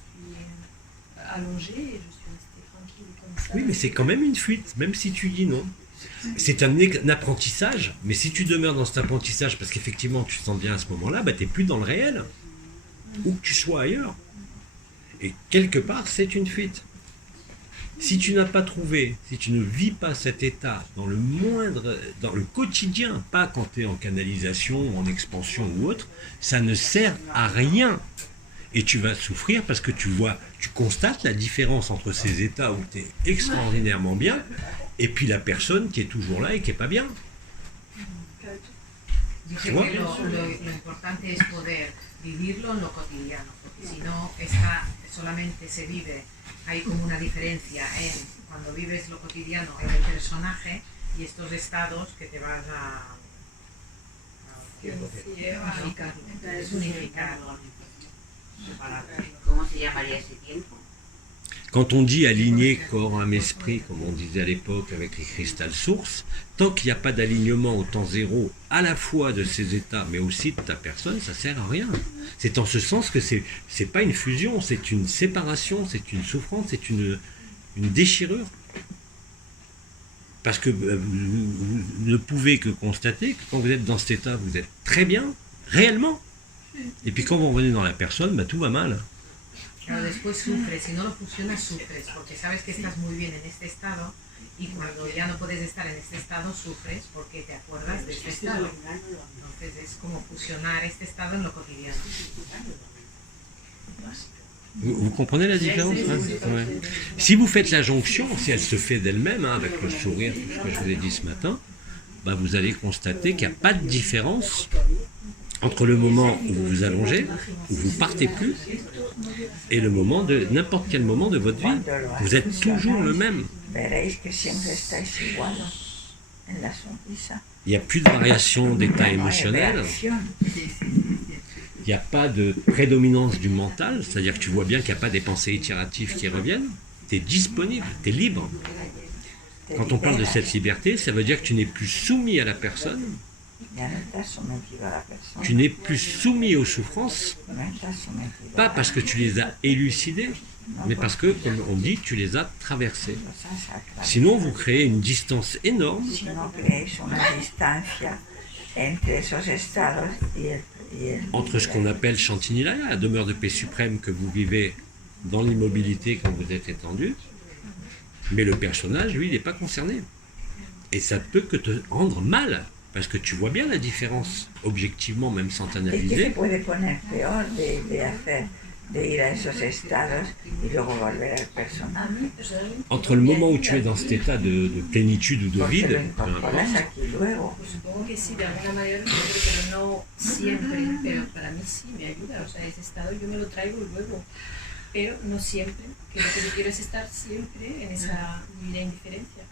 allongée et je suis restée tranquille comme ça. Oui, mais c'est quand même une fuite, même si tu dis non. C'est un apprentissage, mais si tu demeures dans cet apprentissage, parce qu'effectivement tu te sens bien à ce moment-là, bah, tu n'es plus dans le réel, où que tu sois ailleurs. Et quelque part, c'est une fuite. Si tu n'as pas trouvé, si tu ne vis pas cet état dans le moindre, dans le quotidien, pas quand tu es en canalisation, en expansion ou autre, ça ne sert à rien. Et tu vas souffrir parce que tu constates la différence entre ces états où tu es extraordinairement bien et puis la personne qui est toujours là et qui n'est pas bien. Yo creo que lo importante es poder vivirlo en lo cotidiano, porque si no, solamente se vive, hay como una diferencia en cuando vives lo cotidiano en el personaje y estos estados que te vas a unificar. ¿Cómo se llamaría ese tiempo? Quand on dit aligner corps, âme, esprit, comme on disait à l'époque avec les cristal sources, tant qu'il n'y a pas d'alignement au temps zéro, à la fois de ces états, mais aussi de ta personne, ça ne sert à rien. C'est en ce sens que c'est pas une fusion, c'est une séparation, c'est une souffrance, c'est une déchirure. Parce que vous ne pouvez que constater que quand vous êtes dans cet état, vous êtes très bien, réellement. Et puis quand vous revenez dans la personne, bah, tout va mal. Claro, después sufres, si no lo fusionas sufres, porque sabes que estás muy bien en este estado y cuando ya no puedes estar en este estado sufres porque te acuerdas de este estado. Entonces es como fusionar este estado en lo cotidiano. Vous comprenez la différence, hein? Ouais. Si vous faites la jonction, si elle se fait d'elle-même, hein, avec le sourire, tout ce que je vous ai dit ce matin, bah vous allez constater qu'il n'y a pas de différence entre le moment où vous vous allongez, où vous partez plus, et le moment de n'importe quel moment de votre vie. Vous êtes toujours le même. Il n'y a plus de variation d'état émotionnel. Il n'y a pas de prédominance du mental, c'est-à-dire que tu vois bien qu'il n'y a pas des pensées itératives qui reviennent. Tu es disponible, tu es libre. Quand on parle de cette liberté, ça veut dire que tu n'es plus soumis à la personne, tu n'es plus soumis aux souffrances, pas parce que tu les as élucidées, mais parce que, comme on dit, tu les as traversées. Sinon, vous créez une distance énorme entre ce qu'on appelle Chantinilaya, la demeure de paix suprême que vous vivez dans l'immobilité quand vous êtes étendu, mais le personnage, lui, il n'est pas concerné. Et ça peut que te rendre mal, parce que tu vois bien la différence, objectivement, même sans t'analyser. Entre le moment où tu es dans cet état de plénitude ou de vide, pero no siempre, que lo que yo quiero es estar siempre en esa divina indiferencia.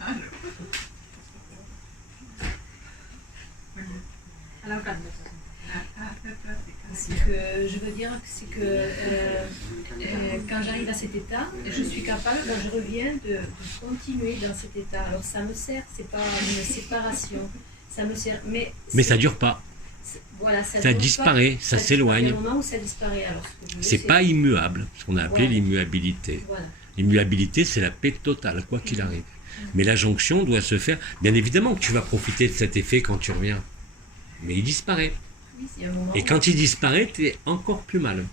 Ce que je veux dire, c'est que quand j'arrive à cet état, je suis capable, quand je reviens, de continuer dans cet état. Alors ça me sert, c'est pas une séparation, ça me sert, mais ça ne dure pas. Voilà, ça disparaît, ça s'éloigne. C'est pas immuable, ce qu'on a appelé l'immuabilité. Voilà. L'immuabilité, c'est la paix totale, quoi qu'il arrive. Mais la jonction doit se faire. Bien évidemment que tu vas profiter de cet effet quand tu reviens. Mais il disparaît. Et quand il disparaît, tu es encore plus mal.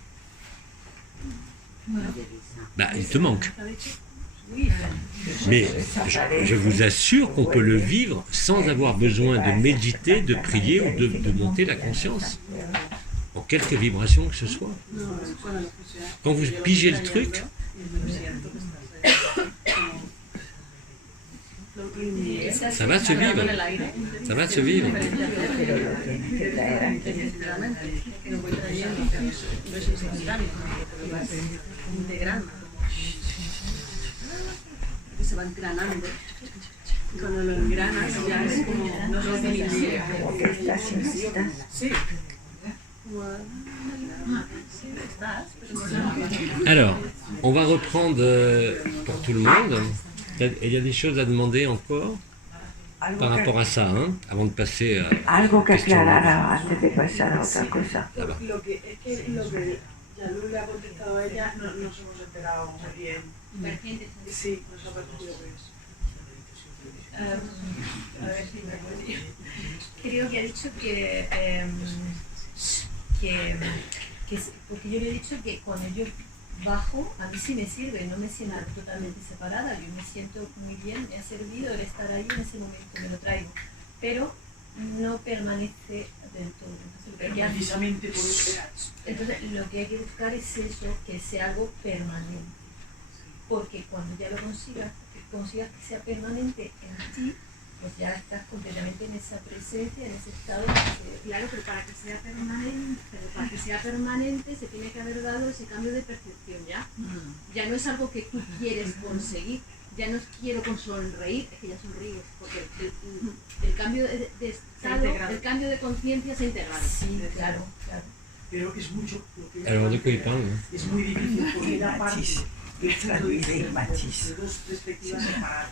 Bah, il te manque. Mais je vous assure qu'on peut le vivre sans avoir besoin de méditer, de prier ou de monter la conscience. En quelque vibration que ce soit. Quand vous pigez le truc, ça va se vivre. Ça va se vivre. Se va engranando. Y cuando lo engranas ya es como no lo sí. Alors, on va reprendre pour tout le monde. Il y a des choses à demander encore par rapport à ça, hein, avant de passer à algo que aclarar antes de pasar a otra cosa. Lo que es que lo que Yalu le ha contestado a ella no nos hemos enterado muy bien. Sí, nos ha parecido que es. A ver si me acuerdo. Creo que ha dicho porque yo le he dicho que cuando yo bajo, a mí sí me sirve, no me siento totalmente separada, yo me siento muy bien, me ha servido el estar ahí en ese momento, me lo traigo, pero no permanece del todo. Pero precisamente por eso. Entonces, lo que hay que buscar es eso, que sea algo permanente. Porque cuando ya lo consigas que sea permanente en ti, pues ya estás completamente en esa presencia, en ese estado. Claro, pero para que sea permanente se tiene que haber dado ese cambio de percepción ya. Ya no es algo que tú quieres conseguir, ya no quiero con sonreír, es que ya sonríes, porque el cambio de estado, el cambio de conciencia se integra. Sí, claro. Pero es mucho. Alors, de quoi il parle, hein? Es muy difícil porque la parte de dos perspectivas separadas.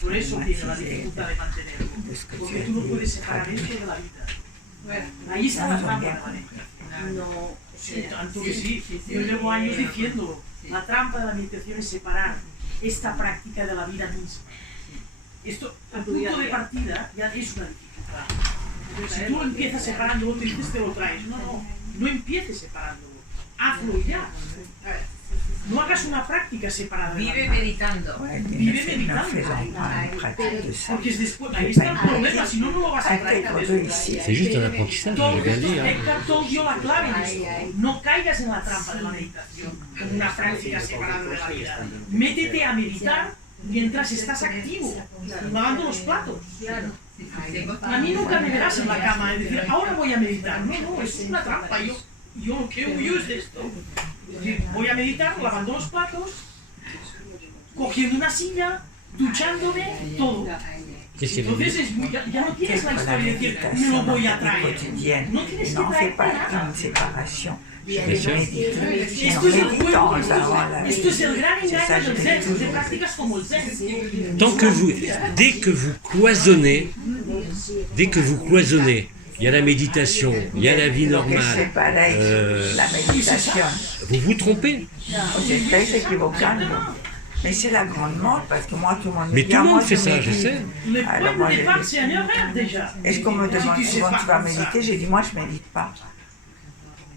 Por eso tiene la dificultad de mantenerlo. Porque tú no puedes separar esto de la vida. Bueno, ahí está la trampa de la meditación. No, sí, tanto que sí. Yo llevo años diciéndolo. La trampa de la meditación es separar esta práctica de la vida misma. Esto, el punto de partida ya es una dificultad. Si tú empiezas separándolo, te lo traes. No empieces separándolo. Hazlo ya. no hagas una práctica separada de la Vive vida. meditando. Vive meditando. Porque es después, ahí está el problema, si no, no lo vas a practicar. C'est juste un apprentissage, j'ai bien dit. Hein. Eckhart Tolle dio la clave de esto. No caigas en la trampa de la meditación como una práctica separada de la vida. Métete a meditar mientras estás activo, lavando los platos. A mí nunca me verás en la cama y decir, ahora voy a meditar. No, no, eso es una trampa. Yo lo que huyo es de esto. Es decir, voy a meditar lavando los platos, cogiendo una silla, duchándome, todo. Entonces ya no tienes la historia de decir, me lo voy a traer. No tienes que traer nada. Esto es el juego, esto es el gran engaño del zen, de prácticas como el zen. Dès que vous cloisonnez, il y a la méditation, il y a la vie normale, vous vous trompez. Mais c'est la grande mort, parce que moi, tout le monde me Mais dit, tout le monde fait je ça, je médite. sais. Le point de départ, c'est un horaire déjà. Est-ce qu'on me demande souvent, tu vas méditer? J'ai dit, moi, je ne médite pas.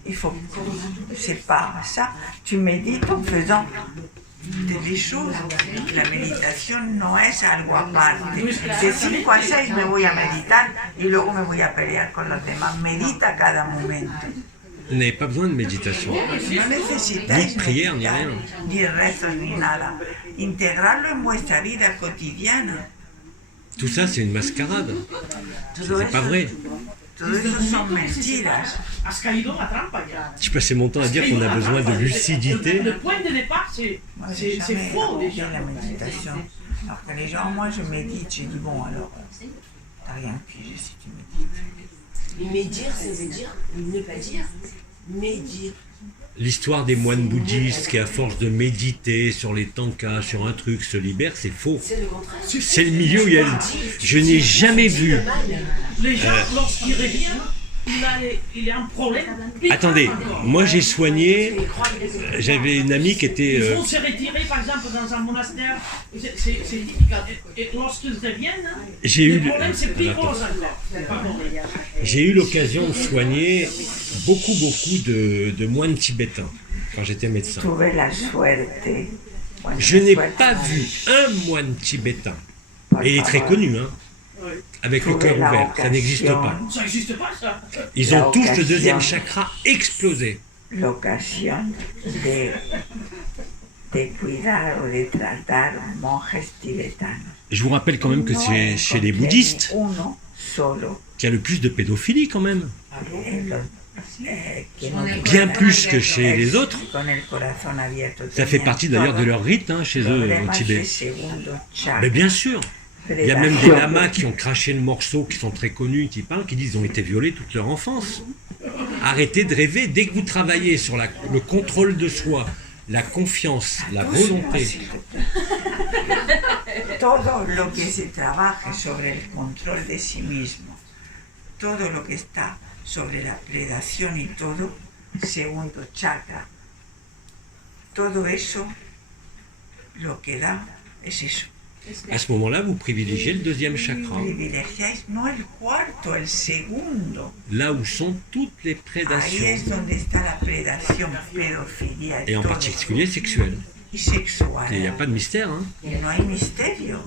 Il faut, c'est pas ça. Tu médites en faisant des choses. La méditation no es algo aparte. De 5 a 6 me voy a meditar y luego me voy a pelear con los demás. Medita cada momento. Vous n'avez pas besoin de méditation. No necesitáis Ni prière, ni meditar, rien. ni rezos, ni nada. Integrarlo en vuestra vida cotidiana. Tout ça, c'est une mascarade. Todo C'est pas vrai. Todo eso son mentiras. Has caído en la trampa ya. Je passais mon temps à dire qu'on a besoin de lucidité. Le point de départ, c'est faux déjà. La méditation. Alors que les gens, moi je médite, je dis bon alors, t'as rien pigé si tu médites. Médire, ça veut dire ne pas dire. Médire. L'histoire des moines bouddhistes qui, à force de méditer sur les tankas, sur un truc, se libèrent, c'est faux. C'est le contraire. C'est le milieu où il y a... Je n'ai jamais vu... Les gens, lorsqu'ils reviennent, il a un problème. Attendez, moi j'ai soigné... J'avais une amie qui était... Ils vont se retirer, par exemple, dans un monastère. C'est typique. Et lorsqu'ils reviennent, le problème, c'est plus gros encore. J'ai eu l'occasion de soigner beaucoup de moines tibétains quand j'étais médecin. Je n'ai pas vu un moine tibétain, et il est très connu, hein, avec le cœur ouvert, ça n'existe pas. Ça n'existe pas, ça. Ils ont tous le deuxième chakra explosé. L'occasion de cuidar o de tratar monjes tibetanos. Je vous rappelle quand même que c'est chez les bouddhistes qu'il y a le plus de pédophilie quand même. Bien plus que chez les autres. Ça fait partie d'ailleurs de leur rite, hein, chez eux au Tibet. Mais bien sûr. Il y a même des lamas qui ont craché le morceau, qui sont très connus, qui parlent, qui disent qu'ils ont été violés toute leur enfance. Arrêtez de rêver. Dès que vous travaillez sur le contrôle de soi, la confiance, la volonté. Todo lo que se trabaje sobre el control de sí mismo, todo lo que está sobre la predación y todo, segundo chakra, todo eso, lo que da es eso. À ce moment-là, vous privilégiez le deuxième chakra. Privilegiáis no el cuarto, el segundo. Là où sont toutes les Ahí prédations. es donde está la predación, pedofilia, Et en particulier sexuelle. y sexual. Il n'y a pas de mystère. Hein. Y no hay misterio.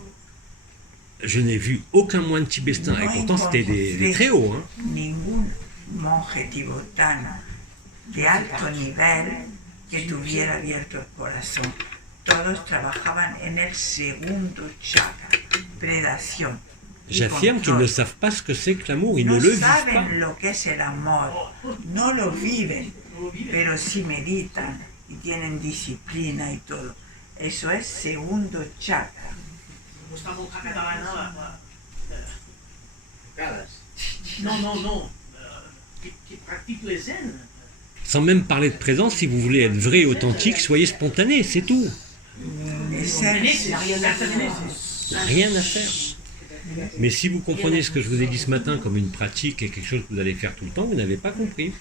Je n'ai vu aucun moine tibétain, et pourtant c'était des très hauts. Hein. Ningún monje tibetano de alto nivel que tuviera abierto el corazón. Todos trabajaban en el segundo chakra, predación. J'affirme qu'ils ne savent pas ce que c'est que l'amour, ils ne le vivent pas. saben lo que es el amor, no lo viven, pero sí meditan y tienen disciplina y todo. Eso es segundo chakra. Esta monja catalana, Calas. non, qui pratique le zen. Sans même parler de présence, si vous voulez être vrai et authentique, soyez spontané, c'est tout. Rien à faire. Mais si vous comprenez ce que je vous ai dit ce matin comme une pratique et quelque chose que vous allez faire tout le temps, vous n'avez pas compris.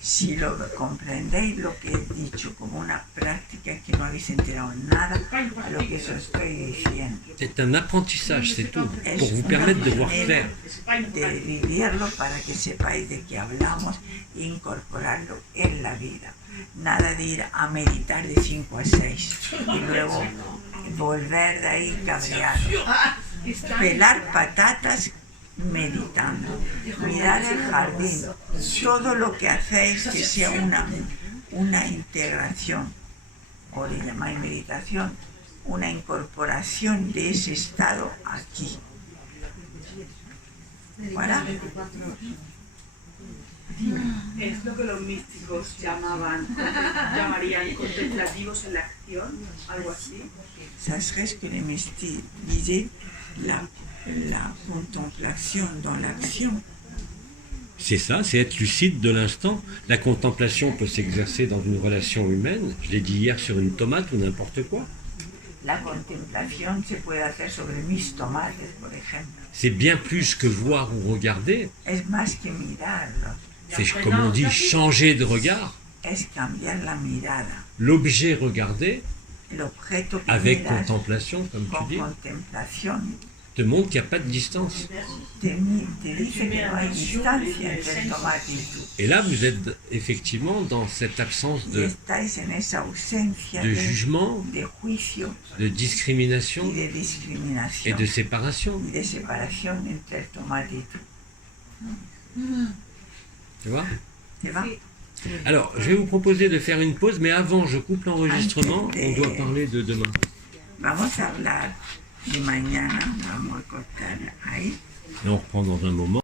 Si lo comprendéis lo que he dicho como una práctica que no habéis enterado nada a lo que os estoy diciendo. C'est un apprentissage, c'est tout, pour vous permettre de voir clair. De vivirlo para que sepáis de qué hablamos e incorporarlo en la vida. nada de ir a meditar de 5 a 6 y luego volver de ahí cabreado. Pelar patatas meditando, mirar el jardín, todo lo que hacéis que sea una integración, o le llamáis meditación, una incorporación de ese estado aquí. ¿Voilà? Es lo que los místicos llamarían contemplativos en la acción, algo así. Ça serait ce que les mystiques disaient, la contemplation dans l'action. C'est ça, c'est être lucide de l'instant. La contemplation peut s'exercer dans une relation humaine. Je l'ai dit hier sur une tomate ou n'importe quoi. La contemplación se puede hacer sobre mis tomates, por ejemplo. C'est bien plus que voir ou regarder. Es más que mirarlo. C'est, comme on dit, changer de regard. Es cambiar la mirada. L'objet regardé, l'objeto que avec miras, contemplation, comme tu dis, te montre qu'il n'y a pas de distance. Et là, vous êtes effectivement dans cette absence de jugement, de discrimination et de séparation. Tu vois? Alors, je vais vous proposer de faire une pause, mais avant, je coupe l'enregistrement. On doit parler de demain. Vamos a hablar de mañana, vamos a cortar ahí. Et on reprend dans un moment.